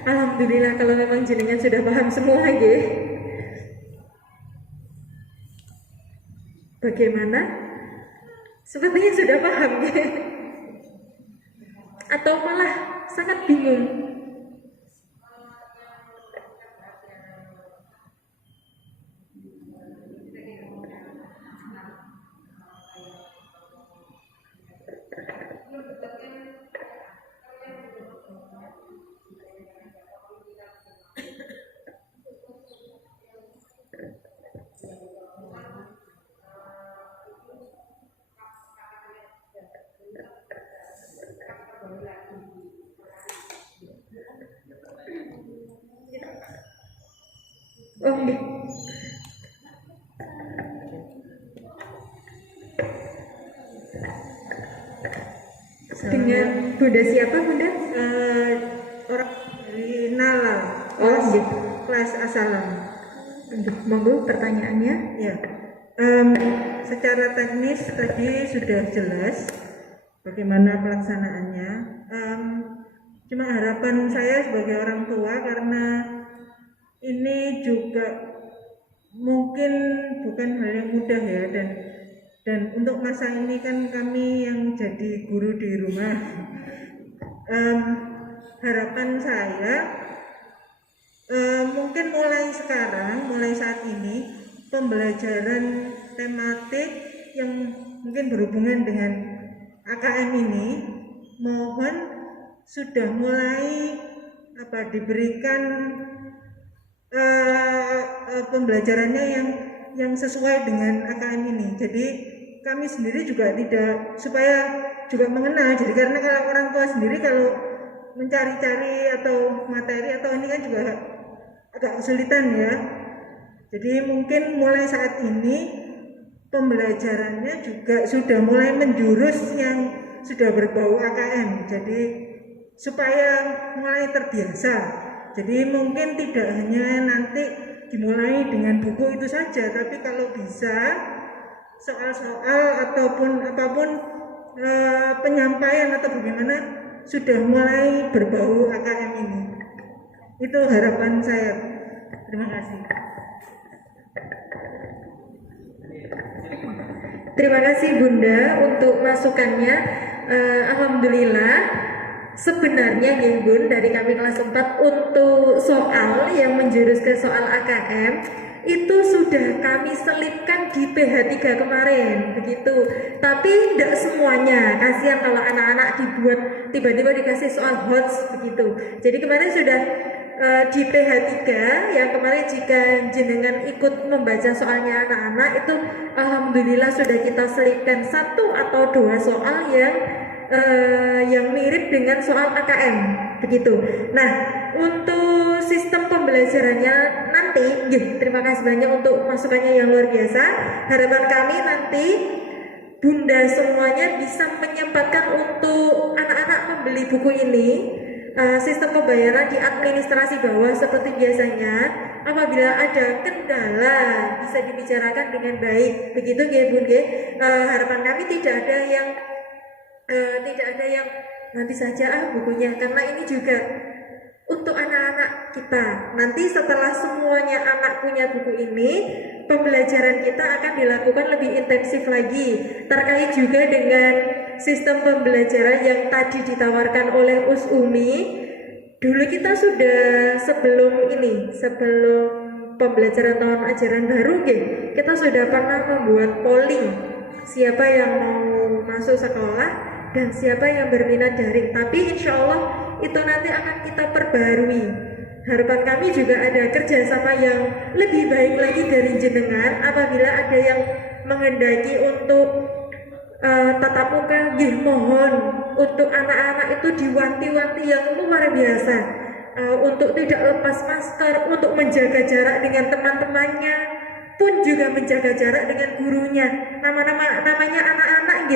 Alhamdulillah kalau memang jenengan sudah paham semua ya. Bagaimana? Sepertinya sudah paham ya. Atau malah sangat bingung. Oh, dengan Bunda siapa Bunda? Orang dari Nala, kelas Asalam. Monggo pertanyaannya. Ya, secara teknis tadi sudah jelas bagaimana pelaksanaannya. Cuma harapan saya sebagai orang tua, karena ini juga mungkin bukan hal yang mudah ya, dan untuk masa ini kan kami yang jadi guru di rumah, harapan saya mungkin mulai sekarang, mulai saat ini, pembelajaran tematik yang mungkin berhubungan dengan AKM ini mohon sudah mulai diberikan pembelajarannya yang sesuai dengan AKM ini. Jadi kami sendiri juga tidak, supaya juga mengenal. Jadi karena kalau orang tua sendiri kalau mencari-cari atau materi atau ini kan juga agak kesulitan ya. Jadi mungkin mulai saat ini pembelajarannya juga sudah mulai menjurus yang sudah berbau AKM. Jadi supaya mulai terbiasa. Jadi mungkin tidak hanya nanti dimulai dengan buku itu saja, tapi kalau bisa soal-soal ataupun apapun penyampaian atau bagaimana sudah mulai berbau AKM ini. Itu harapan saya. Terima kasih. Terima kasih Bunda untuk masukannya. Alhamdulillah. Sebenarnya ya Bun, dari kami kelas 4 untuk soal yang menjurus ke soal AKM itu sudah kami selipkan di PH3 kemarin begitu. Tapi tidak semuanya, kasihan kalau anak-anak dibuat tiba-tiba dikasih soal HOTS begitu. Jadi kemarin sudah di PH3 yang kemarin jika jenengan ikut membaca soalnya anak-anak itu alhamdulillah sudah kita selipkan 1 atau 2 soal yang mirip dengan soal AKM begitu. Nah, untuk sistem pembelajarannya nanti, terima kasih banyak untuk masukannya yang luar biasa. Harapan kami nanti Bunda semuanya bisa menyempatkan untuk anak-anak membeli buku ini. Sistem pembayaran di administrasi bawah seperti biasanya apabila ada kendala bisa dibicarakan dengan baik. Begitu nggih Bun nggih. Harapan kami tidak ada yang nanti saja bukunya, karena ini juga untuk anak-anak kita. Nanti setelah semuanya anak punya buku ini, pembelajaran kita akan dilakukan lebih intensif lagi, terkait juga dengan sistem pembelajaran yang tadi ditawarkan oleh Us Umi. Dulu kita sudah sebelum pembelajaran tahun ajaran baru kita sudah pernah membuat polling siapa yang mau masuk sekolah dan siapa yang berminat daring. Tapi insya Allah itu nanti akan kita perbarui. Harapan kami juga ada kerjasama yang lebih baik lagi dari jenengan apabila ada yang menghendaki untuk tatap muka. Mohon untuk anak-anak itu diwanti-wanti yang luar biasa, untuk tidak lepas masker, untuk menjaga jarak dengan teman-temannya, pun juga menjaga jarak dengan gurunya. Namanya anak-anak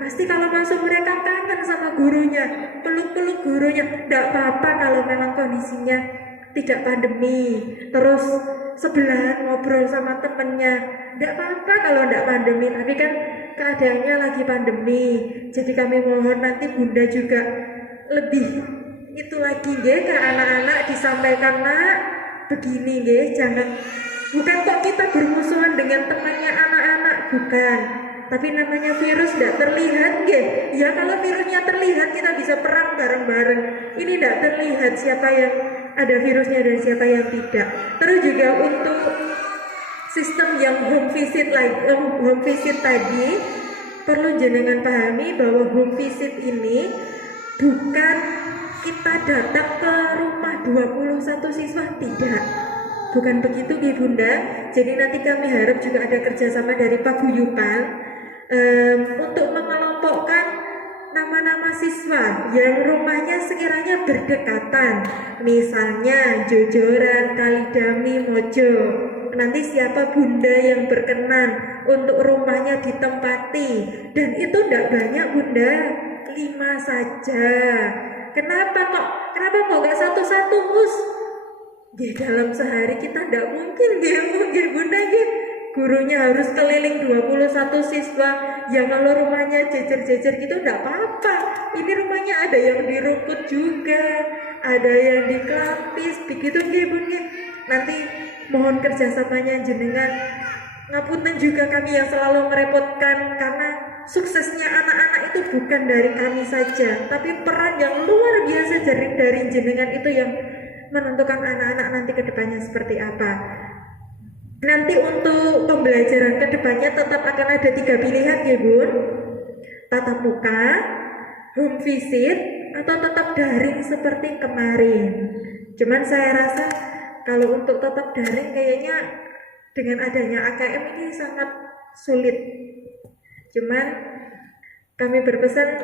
pasti kalau masuk mereka kangen sama gurunya, peluk-peluk gurunya. Tidak apa-apa kalau memang kondisinya tidak pandemi, terus sebelahan ngobrol sama temennya, tidak apa-apa kalau tidak pandemi. Tapi kan keadaannya lagi pandemi, jadi kami mohon nanti Bunda juga lebih itu lagi ke anak-anak disampaikan, nak begini jangan, bukan kok kita bermusuhan dengan temannya anak-anak, bukan, tapi namanya virus tidak terlihat ya. Kalau virusnya terlihat kita bisa perang bareng-bareng. Ini tidak terlihat siapa yang ada virusnya dan siapa yang tidak. Terus juga untuk sistem yang home visit tadi, perlu jenengan pahami bahwa home visit ini bukan kita datang ke rumah 21 siswa, tidak, bukan begitu Bunda. Jadi nanti kami harap juga ada kerjasama dari Pak Guyupan untuk mengelompokkan nama-nama siswa yang rumahnya sekiranya berdekatan, misalnya Jojoran, Kalidami, Mojo. Nanti siapa Bunda yang berkenan untuk rumahnya ditempati, dan itu tidak banyak Bunda, 5 saja. Kenapa kok gak satu-satu Us? Dalam sehari kita tidak mungkin Bunda gurunya harus keliling 21 siswa. Ya kalau rumahnya jejer-jejer gitu tidak apa-apa. Ini rumahnya ada yang di rumput juga, ada yang di kelapis, begitu Bunda. Nanti mohon kerjasamanya jenengan. Ngapunten juga kami yang selalu merepotkan, karena suksesnya anak-anak itu bukan dari kami saja, tapi peran yang luar biasa dari jenengan itu yang menentukan anak-anak nanti kedepannya seperti apa. Nanti untuk pembelajaran kedepannya tetap akan ada 3 pilihan Bun, tatap muka, home visit, atau tetap daring seperti kemarin. Cuman saya rasa kalau untuk tetap daring kayaknya dengan adanya AKM ini sangat sulit. Cuman kami berpesan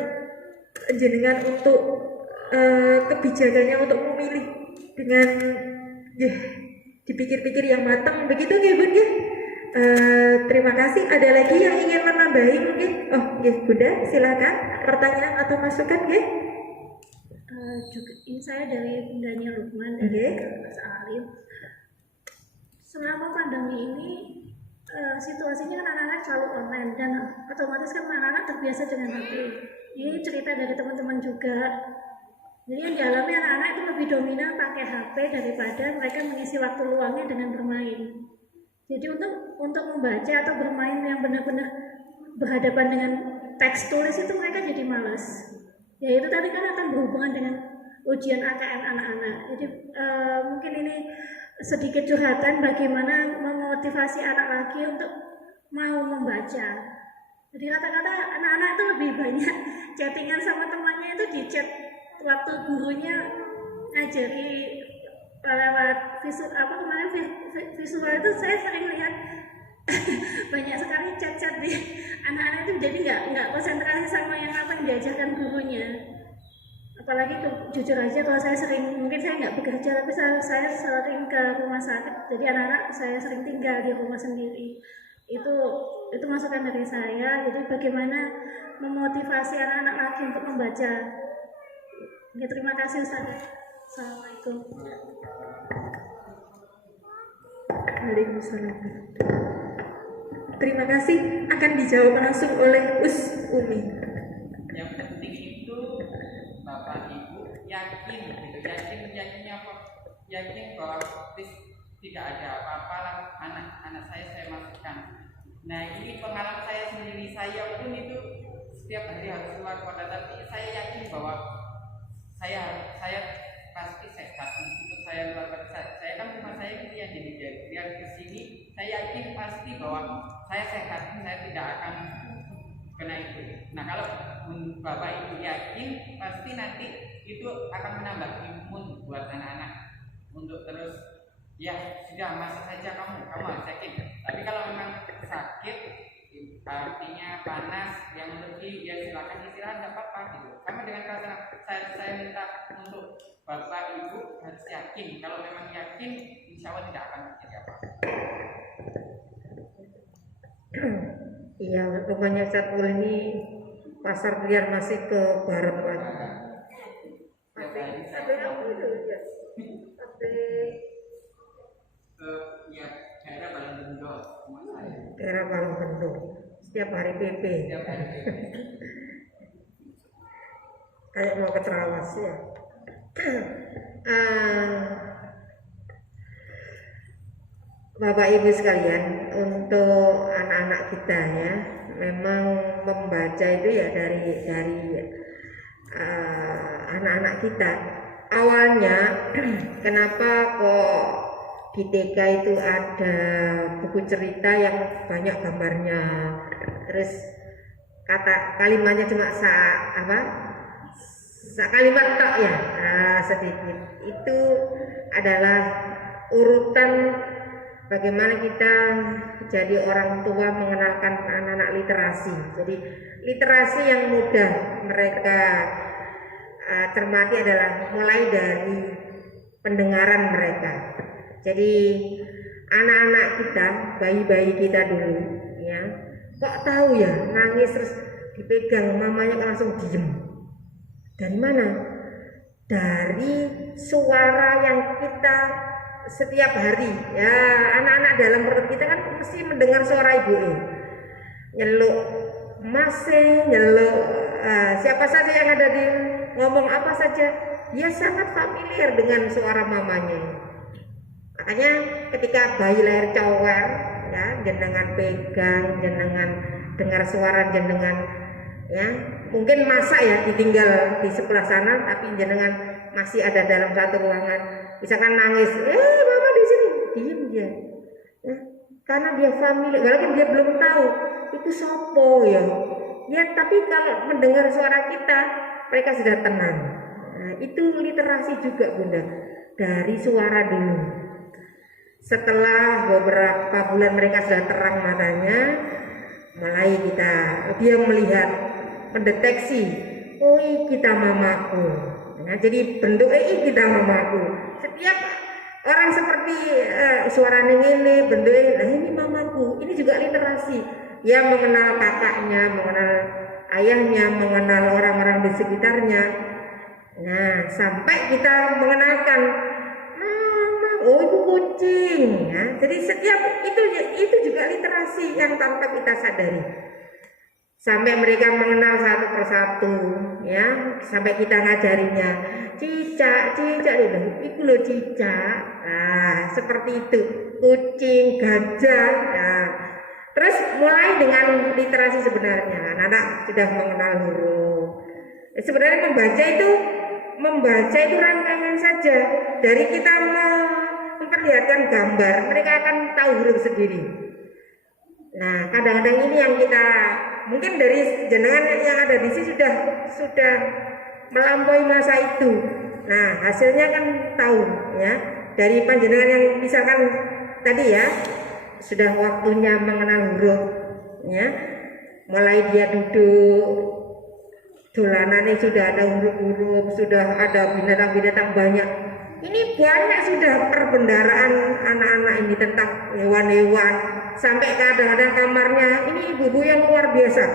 jenengan untuk kebijakannya untuk memilih dengan dipikir-pikir yang matang, begitu Bun terima kasih. Ada lagi yang ingin menambahi mungkin? Bunda silakan pertanyaan atau masukan Juga ini saya dari Bundanya Lukman dari Mas Alim. Selama pandemi ini situasinya kan anak-anak selalu online, dan otomatis kan anak-anak terbiasa dengan HP. Ini cerita dari teman-teman juga. Jadi yang dialami anak-anak itu lebih dominan pakai HP daripada mereka mengisi waktu luangnya dengan bermain. Jadi untuk membaca atau bermain yang benar-benar berhadapan dengan teks tulis itu mereka jadi malas. Ya itu tadi kan akan berhubungan dengan ujian AKM anak-anak. Jadi mungkin ini sedikit curhatan bagaimana memotivasi anak lagi untuk mau membaca. Jadi kata-kata anak-anak itu lebih banyak chattingan sama temannya itu di chat waktu gurunya ngajari lewat visual itu. Saya sering lihat banyak sekali chat-chat di anak-anak itu, jadi nggak konsentrasi sama yang apa yang diajarkan gurunya. Apalagi jujur aja kalau saya sering, mungkin saya nggak bekerja tapi saya sering ke rumah sakit, jadi anak-anak saya sering tinggal di rumah sendiri. Itu masukan dari saya. Jadi bagaimana memotivasi anak-anak lagi untuk membaca. Ya, terima kasih Ustaz. Assalamualaikum. Waalaikumsalam. Terima kasih. Akan dijawab langsung oleh Umi. Yang penting itu Bapak Ibu yakin gitu, yakin apa? Yakin bahwa tidak ada apa-apa lah anak saya masukkan. Nah ini pengalaman saya sendiri, saya pun itu setiap hari harus keluar kota, tapi saya yakin bahwa saya pasti sehat meskipun saya luar kota. Saya kan cuma saya gitu ya, jadi biar kesini saya yakin pasti bahwa saya sehat, saya tidak akan kena itu. Nah kalau Bapak Ibu yakin, pasti nanti itu akan menambah imun buat anak-anak untuk terus ya sudah masuk saja kamu harus yakin. Tapi kalau memang sakit artinya panas yang lebih ya silakan istirahat, tidak apa-apa gitu. Sama dengan kata saya minta untuk Bapak Ibu harus yakin. Kalau memang yakin, insya Allah tidak akan terjadi apa-apa. Iya, rupanya Ustadz ini pasar liar masih ke barat lagi. Sampai apa itu ya? Ya daerah Balongbendo, Daerah Balongbendo. Setiap hari PP. Kayak mau ke Trawas ya. Bapak Ibu sekalian, untuk anak-anak kita ya, memang membaca itu ya dari anak-anak kita. Awalnya kenapa kok di TK itu ada buku cerita yang banyak gambarnya, terus kalimatnya cuma kalimat tok ya, sedikit. Itu adalah urutan bagaimana kita jadi orang tua mengenalkan anak-anak literasi. Jadi literasi yang mudah mereka cermati adalah mulai dari pendengaran mereka. Jadi anak-anak kita, bayi-bayi kita dulu ya, kok tahu ya nangis terus dipegang mamanya langsung diem. Dari mana? Dari suara yang kita setiap hari ya, anak-anak dalam perut kita kan mesti mendengar suara ibu nyeluk masih nyeluk siapa saja yang ada di ngomong apa saja, dia sangat familiar dengan suara mamanya. Makanya ketika bayi lahir cower ya, jenengan pegang, jenengan dengar suara jenengan ya, mungkin masa ya ditinggal di sebelah sana tapi jenengan masih ada dalam satu ruangan, misalkan nangis, mama di sini, diem dia, ya, karena dia familiar, walaupun dia belum tahu itu sopo ya, tapi kalau mendengar suara kita, mereka sudah tenang. Nah, itu literasi juga Bunda, dari suara dulu. Setelah beberapa bulan mereka sudah terang matanya, mulai dia melihat, mendeteksi, oh kita mamaku. Nah, jadi bentuk kita mamaku. Setiap orang seperti suara ini bentuknya, ini mamaku. Ini juga literasi. Dia mengenal kakaknya, mengenal ayahnya, mengenal orang-orang di sekitarnya. Nah, sampai kita mengenalkan, mama, oh itu kucing. Ya. Jadi setiap itu juga literasi yang tanpa kita sadari. Sampai mereka mengenal satu persatu ya, sampai kita ngajarinya cicak itu loh cicak, nah seperti itu, kucing, gajah. Nah, terus mulai dengan literasi sebenarnya anak sudah mengenal huruf. Sebenarnya membaca itu rangkaian saja, dari kita memperlihatkan gambar mereka akan tahu huruf sendiri. Nah kadang-kadang ini yang kita mungkin dari jenengan yang ada di sini sudah melampaui masa itu. Nah hasilnya kan tahu ya, dari panjenengan yang misalkan tadi ya sudah waktunya mengenal huruf ya, mulai dia duduk dolanannya sudah ada huruf-huruf, sudah ada binatang-binatang banyak. Ini banyak sudah perbendaharaan anak-anak ini tentang hewan-hewan, sampai kadang-kadang kamarnya ini ibu-ibu yang luar biasa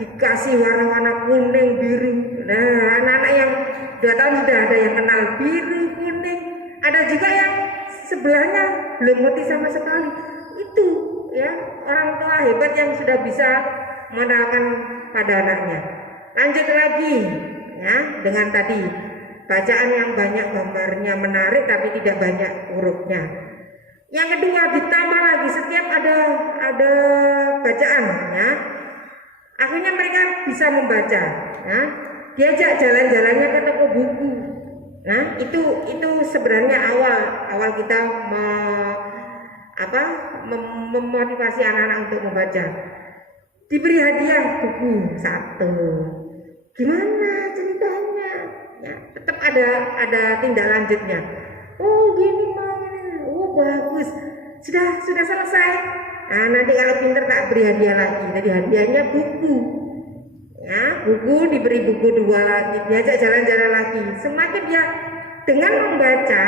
dikasih warna-warna kuning, biru. Nah anak-anak yang 2 tahun sudah ada yang kenal biru, kuning, Ada juga yang sebelahnya belum ngerti sama sekali. Itu ya orang tua hebat yang sudah bisa menerapkan pada anaknya. Lanjut lagi ya dengan tadi bacaan yang banyak gambarnya menarik tapi tidak banyak hurufnya. Yang kedua ditambah lagi setiap ada bacaan ya. Akhirnya mereka bisa membaca ya. Diajak jalan-jalannya ke toko buku. Nah, itu sebenarnya awal kita memotivasi anak-anak untuk membaca. Diberi hadiah buku 1. Gimana ceritanya? Ya, tetap ada tindak lanjutnya. Oh, gini Mang. Oh, bagus. Sudah selesai. Nah, nanti kalau pinter tak beri hadiah lagi. Jadi hadiahnya buku. Ya, buku diberi buku 2 lagi, diajak jalan-jalan lagi. Semakin dia dengan membaca,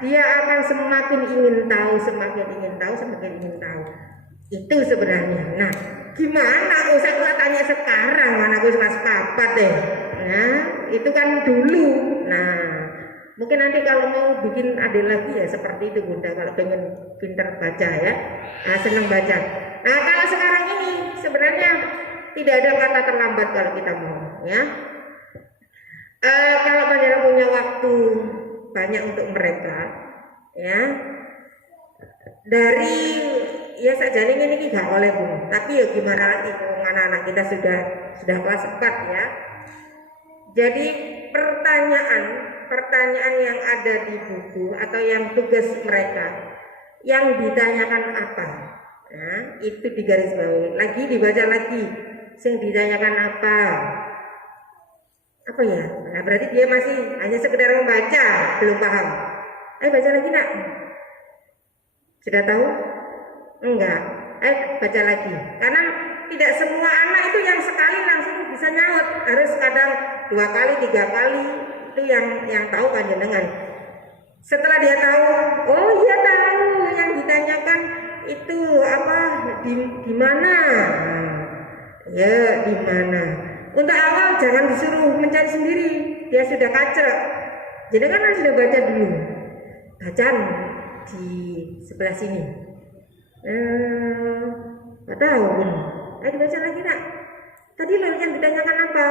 dia akan semakin ingin tahu. Itu sebenarnya. Nah, gimana? Usah gua tanya sekarang, mana gue kelas 4 deh. Nah, itu kan dulu. Nah, mungkin nanti kalau mau bikin adik lagi ya seperti itu Bunda. Kalau pengen pinter baca ya, senang baca. Nah, kalau sekarang ini sebenarnya tidak ada kata terlambat kalau kita mau ya. Kalau panjenengan punya waktu banyak untuk mereka ya, dari ya sajane ini gak oleh Bu, tapi ya gimana lagi anak-anak kita sudah kelas 4 ya. Jadi pertanyaan yang ada di buku atau yang tugas mereka yang ditanyakan apa, nah, itu digarisbawahi lagi, dibaca lagi. Sing ditanyakan apa ya? Nah, berarti dia masih hanya sekedar membaca, belum paham. Ayo baca lagi nak. Sudah tahu? Enggak. Ayo baca lagi. Karena tidak semua anak itu yang sekali langsung bisa nyaut. Harus kadang 2 kali, 3 kali. Itu yang tahu panjenengan. Setelah dia tahu, oh iya tahu yang ditanyakan itu apa? Di mana? Ya, di mana? Untuk awal jangan disuruh mencari sendiri. Dia sudah kacrek. Jadi kan harus sudah baca dulu. Bacaan di sebelah sini. Nggak tahu Bun. Ayo dibaca lagi nak. Tadi lo yang ditanyakan apa?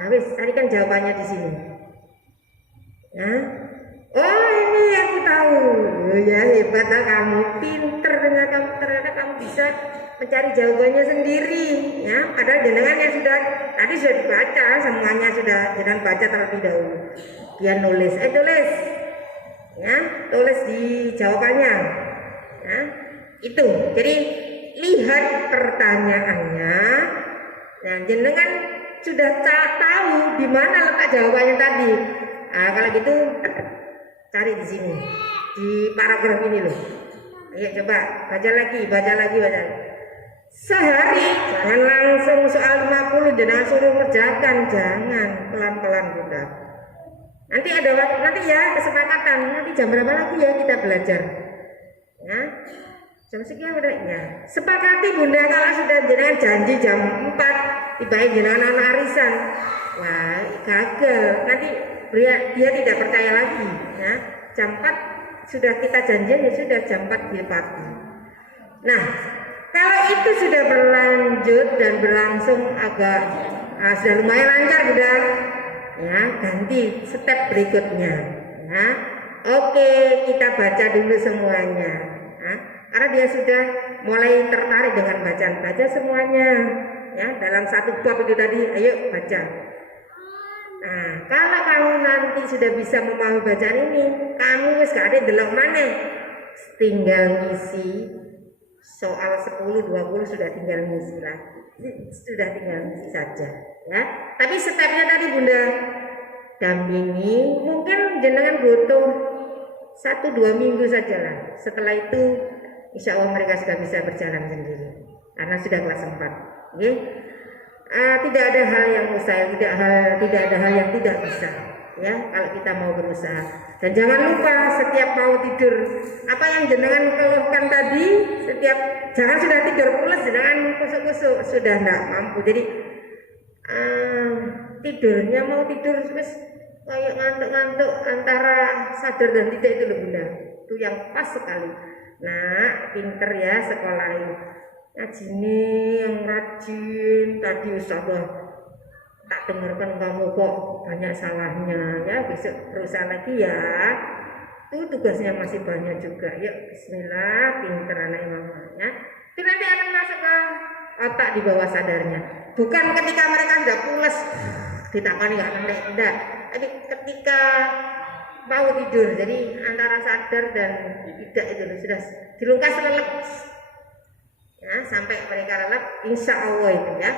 Nah, wis, carikan jawabannya di sini. Nah, oh ini aku tahu. Oh ya hebat lah kamu, pinter ternyata kamu bisa mencari jawabannya sendiri ya. Padahal jenengan yang tadi sudah dibaca semuanya, sudah jenengan baca terlebih dahulu. Dia nulis, tulis ya, tulis di jawabannya ya. Itu jadi lihat pertanyaannya. Nah, jenengan sudah tahu di mana letak jawabannya tadi. Nah, kalau gitu cari di sini di paragraf ini loh. Ayo coba baca lagi. Sehari jangan langsung soal 50, jangan suruh ngerjakan, jangan, pelan-pelan Bunda. Nanti ya kesepakatan, nanti jam berapa lagi ya kita belajar ya, jam sekian udah ya. Sepakati Bunda, kalau sudah jenengan janji jam 4 tibain jenengan anak arisan, wah gagal, nanti dia tidak percaya lagi ya. Jam 4 sudah kita janjian, ya sudah jam 4 pagi. Nah, kalau itu sudah berlanjut dan berlangsung agak sudah lumayan lancar Bunda ya, ganti step berikutnya ya. Oke, kita baca dulu semuanya ya. Karena dia sudah mulai tertarik dengan bacaan, baca semuanya ya, dalam satu bab itu tadi, ayo baca. Nah, kalau kamu nanti sudah bisa memahami bacaan ini, kamu wis gak ada delok maneh, tinggal ngisi soal 10-20 sudah tinggal ngisi lagi, sudah tinggal ngisi saja ya. Tapi stepnya tadi Bunda dampingi, mungkin jenengan butuh 1-2 minggu saja lah. Setelah itu insya Allah mereka sudah bisa berjalan sendiri karena sudah kelas 4 okay? Tidak ada hal yang mustahil, tidak ada hal yang tidak bisa ya, kalau kita mau berusaha. Dan jangan lupa setiap mau tidur, apa yang jenengan keluhkan tadi, jangan sudah tidur pulas, jangan kusuk-kusuk, sudah tidak mampu. Jadi tidurnya mau tidur terus, kayak ngantuk-ngantuk antara sadar dan tidak itu loh Bunda. Itu yang pas sekali. Nah, pinter ya sekolahin. Ngaji ini yang rajin. Tadi Ustazah tak dengarkan kamu kok banyak salahnya ya, besok berusaha lagi ya. Itu tugasnya masih banyak juga. Yuk bismillah, pinter anak mama ya. Itu nanti akan masuk ke otak di bawah sadarnya. Bukan ketika mereka sudah pules ditakoni nggak enggak. Tapi ketika mau tidur, jadi antara sadar dan tidak itu sudah dilungkas lelep ya, sampai mereka lelep insya Allah itu ya.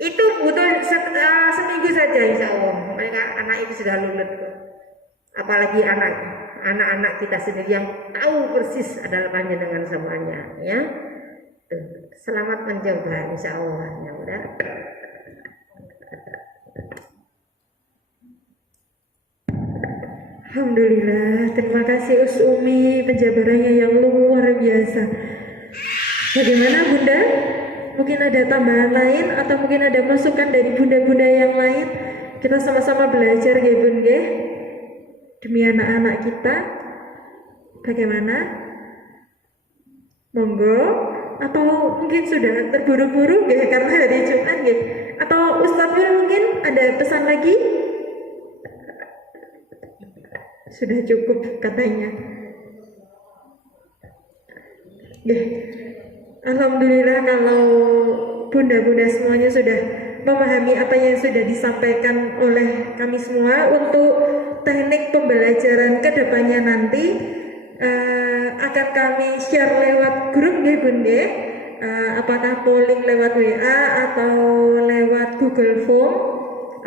Itu butuh seminggu saja insya Allah mereka anak itu sudah lulut. Apalagi anak-anak kita sendiri yang tahu persis adalah panjenengan semuanya ya. Selamat mencoba insya Allah ya udah. Alhamdulillah, terima kasih Us Umi penjabarannya yang luar biasa. Bagaimana Bunda? Mungkin ada tambahan lain atau mungkin ada masukan dari bunda-bunda yang lain? Kita sama-sama belajar ya Bunda, demi anak-anak kita. Bagaimana? Monggo. Atau mungkin sudah terburu-buru ya karena hari Jumat ya? Atau Ustazul mungkin ada pesan lagi? Sudah cukup katanya. Alhamdulillah kalau bunda-bunda semuanya sudah memahami apa yang sudah disampaikan oleh kami semua untuk teknik pembelajaran kedepannya nanti akan kami share lewat grup ya bunda. Apakah polling lewat WA atau lewat Google Form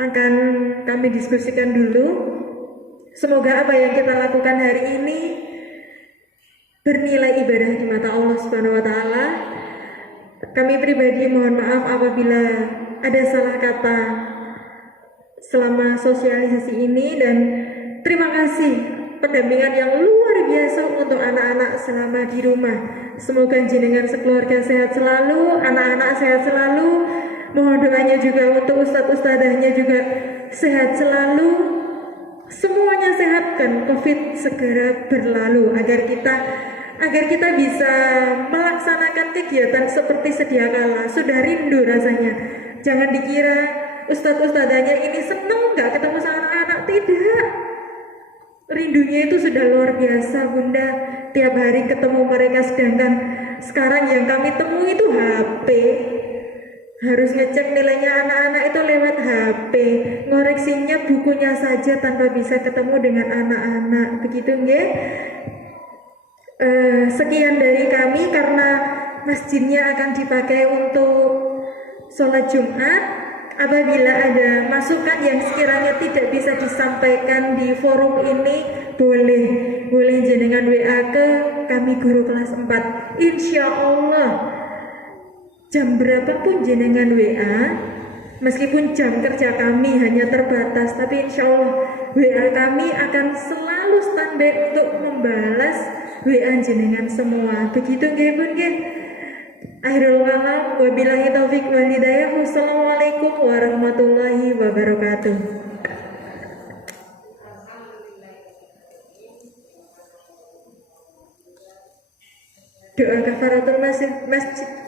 akan kami diskusikan dulu. Semoga apa yang kita lakukan hari ini bernilai ibadah di mata Allah Subhanahu wa taala. Kami pribadi mohon maaf apabila ada salah kata selama sosialisasi ini, dan terima kasih pendampingan yang luar biasa untuk anak-anak selama di rumah. Semoga jenengan sekeluarga sehat selalu, anak-anak sehat selalu. Mohon doanya juga untuk ustadz-ustadzahnya juga sehat selalu. Semuanya sehat dan COVID segera berlalu agar kita bisa melaksanakan kegiatan seperti sedia kala. Sudah rindu rasanya. Jangan dikira ustadz-ustadzanya ini seneng nggak ketemu sama anak-anak, tidak. Rindunya itu sudah luar biasa Bunda. Tiap hari ketemu mereka, sedangkan sekarang yang kami temui itu HP. Harus ngecek nilainya anak-anak itu lewat HP, ngoreksinya bukunya saja tanpa bisa ketemu dengan anak-anak. Begitu nggih? Sekian dari kami karena masjidnya akan dipakai untuk sholat Jumat. Apabila ada masukan yang sekiranya tidak bisa disampaikan di forum ini, boleh jenengan WA ke kami guru kelas 4. Insya Allah jam berapapun jenengan WA, meskipun jam kerja kami hanya terbatas, tapi insya Allah WA kami akan selalu standby untuk membalas WA jenengan semua. Begitu nggih Bun nggih? Akhirul kalam, wabillahi taufik wal hidayah. Wassalamualaikum warahmatullahi wabarakatuh. Doa kafaratul masjid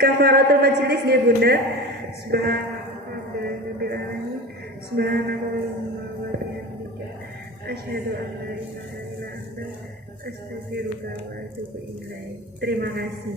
kafaratul majelis ya Bunda. Subhanakallahumma wa bihamdika asyhadu an la ilaha illa anta astaghfiruka wa atubu ilaik. Terima kasih.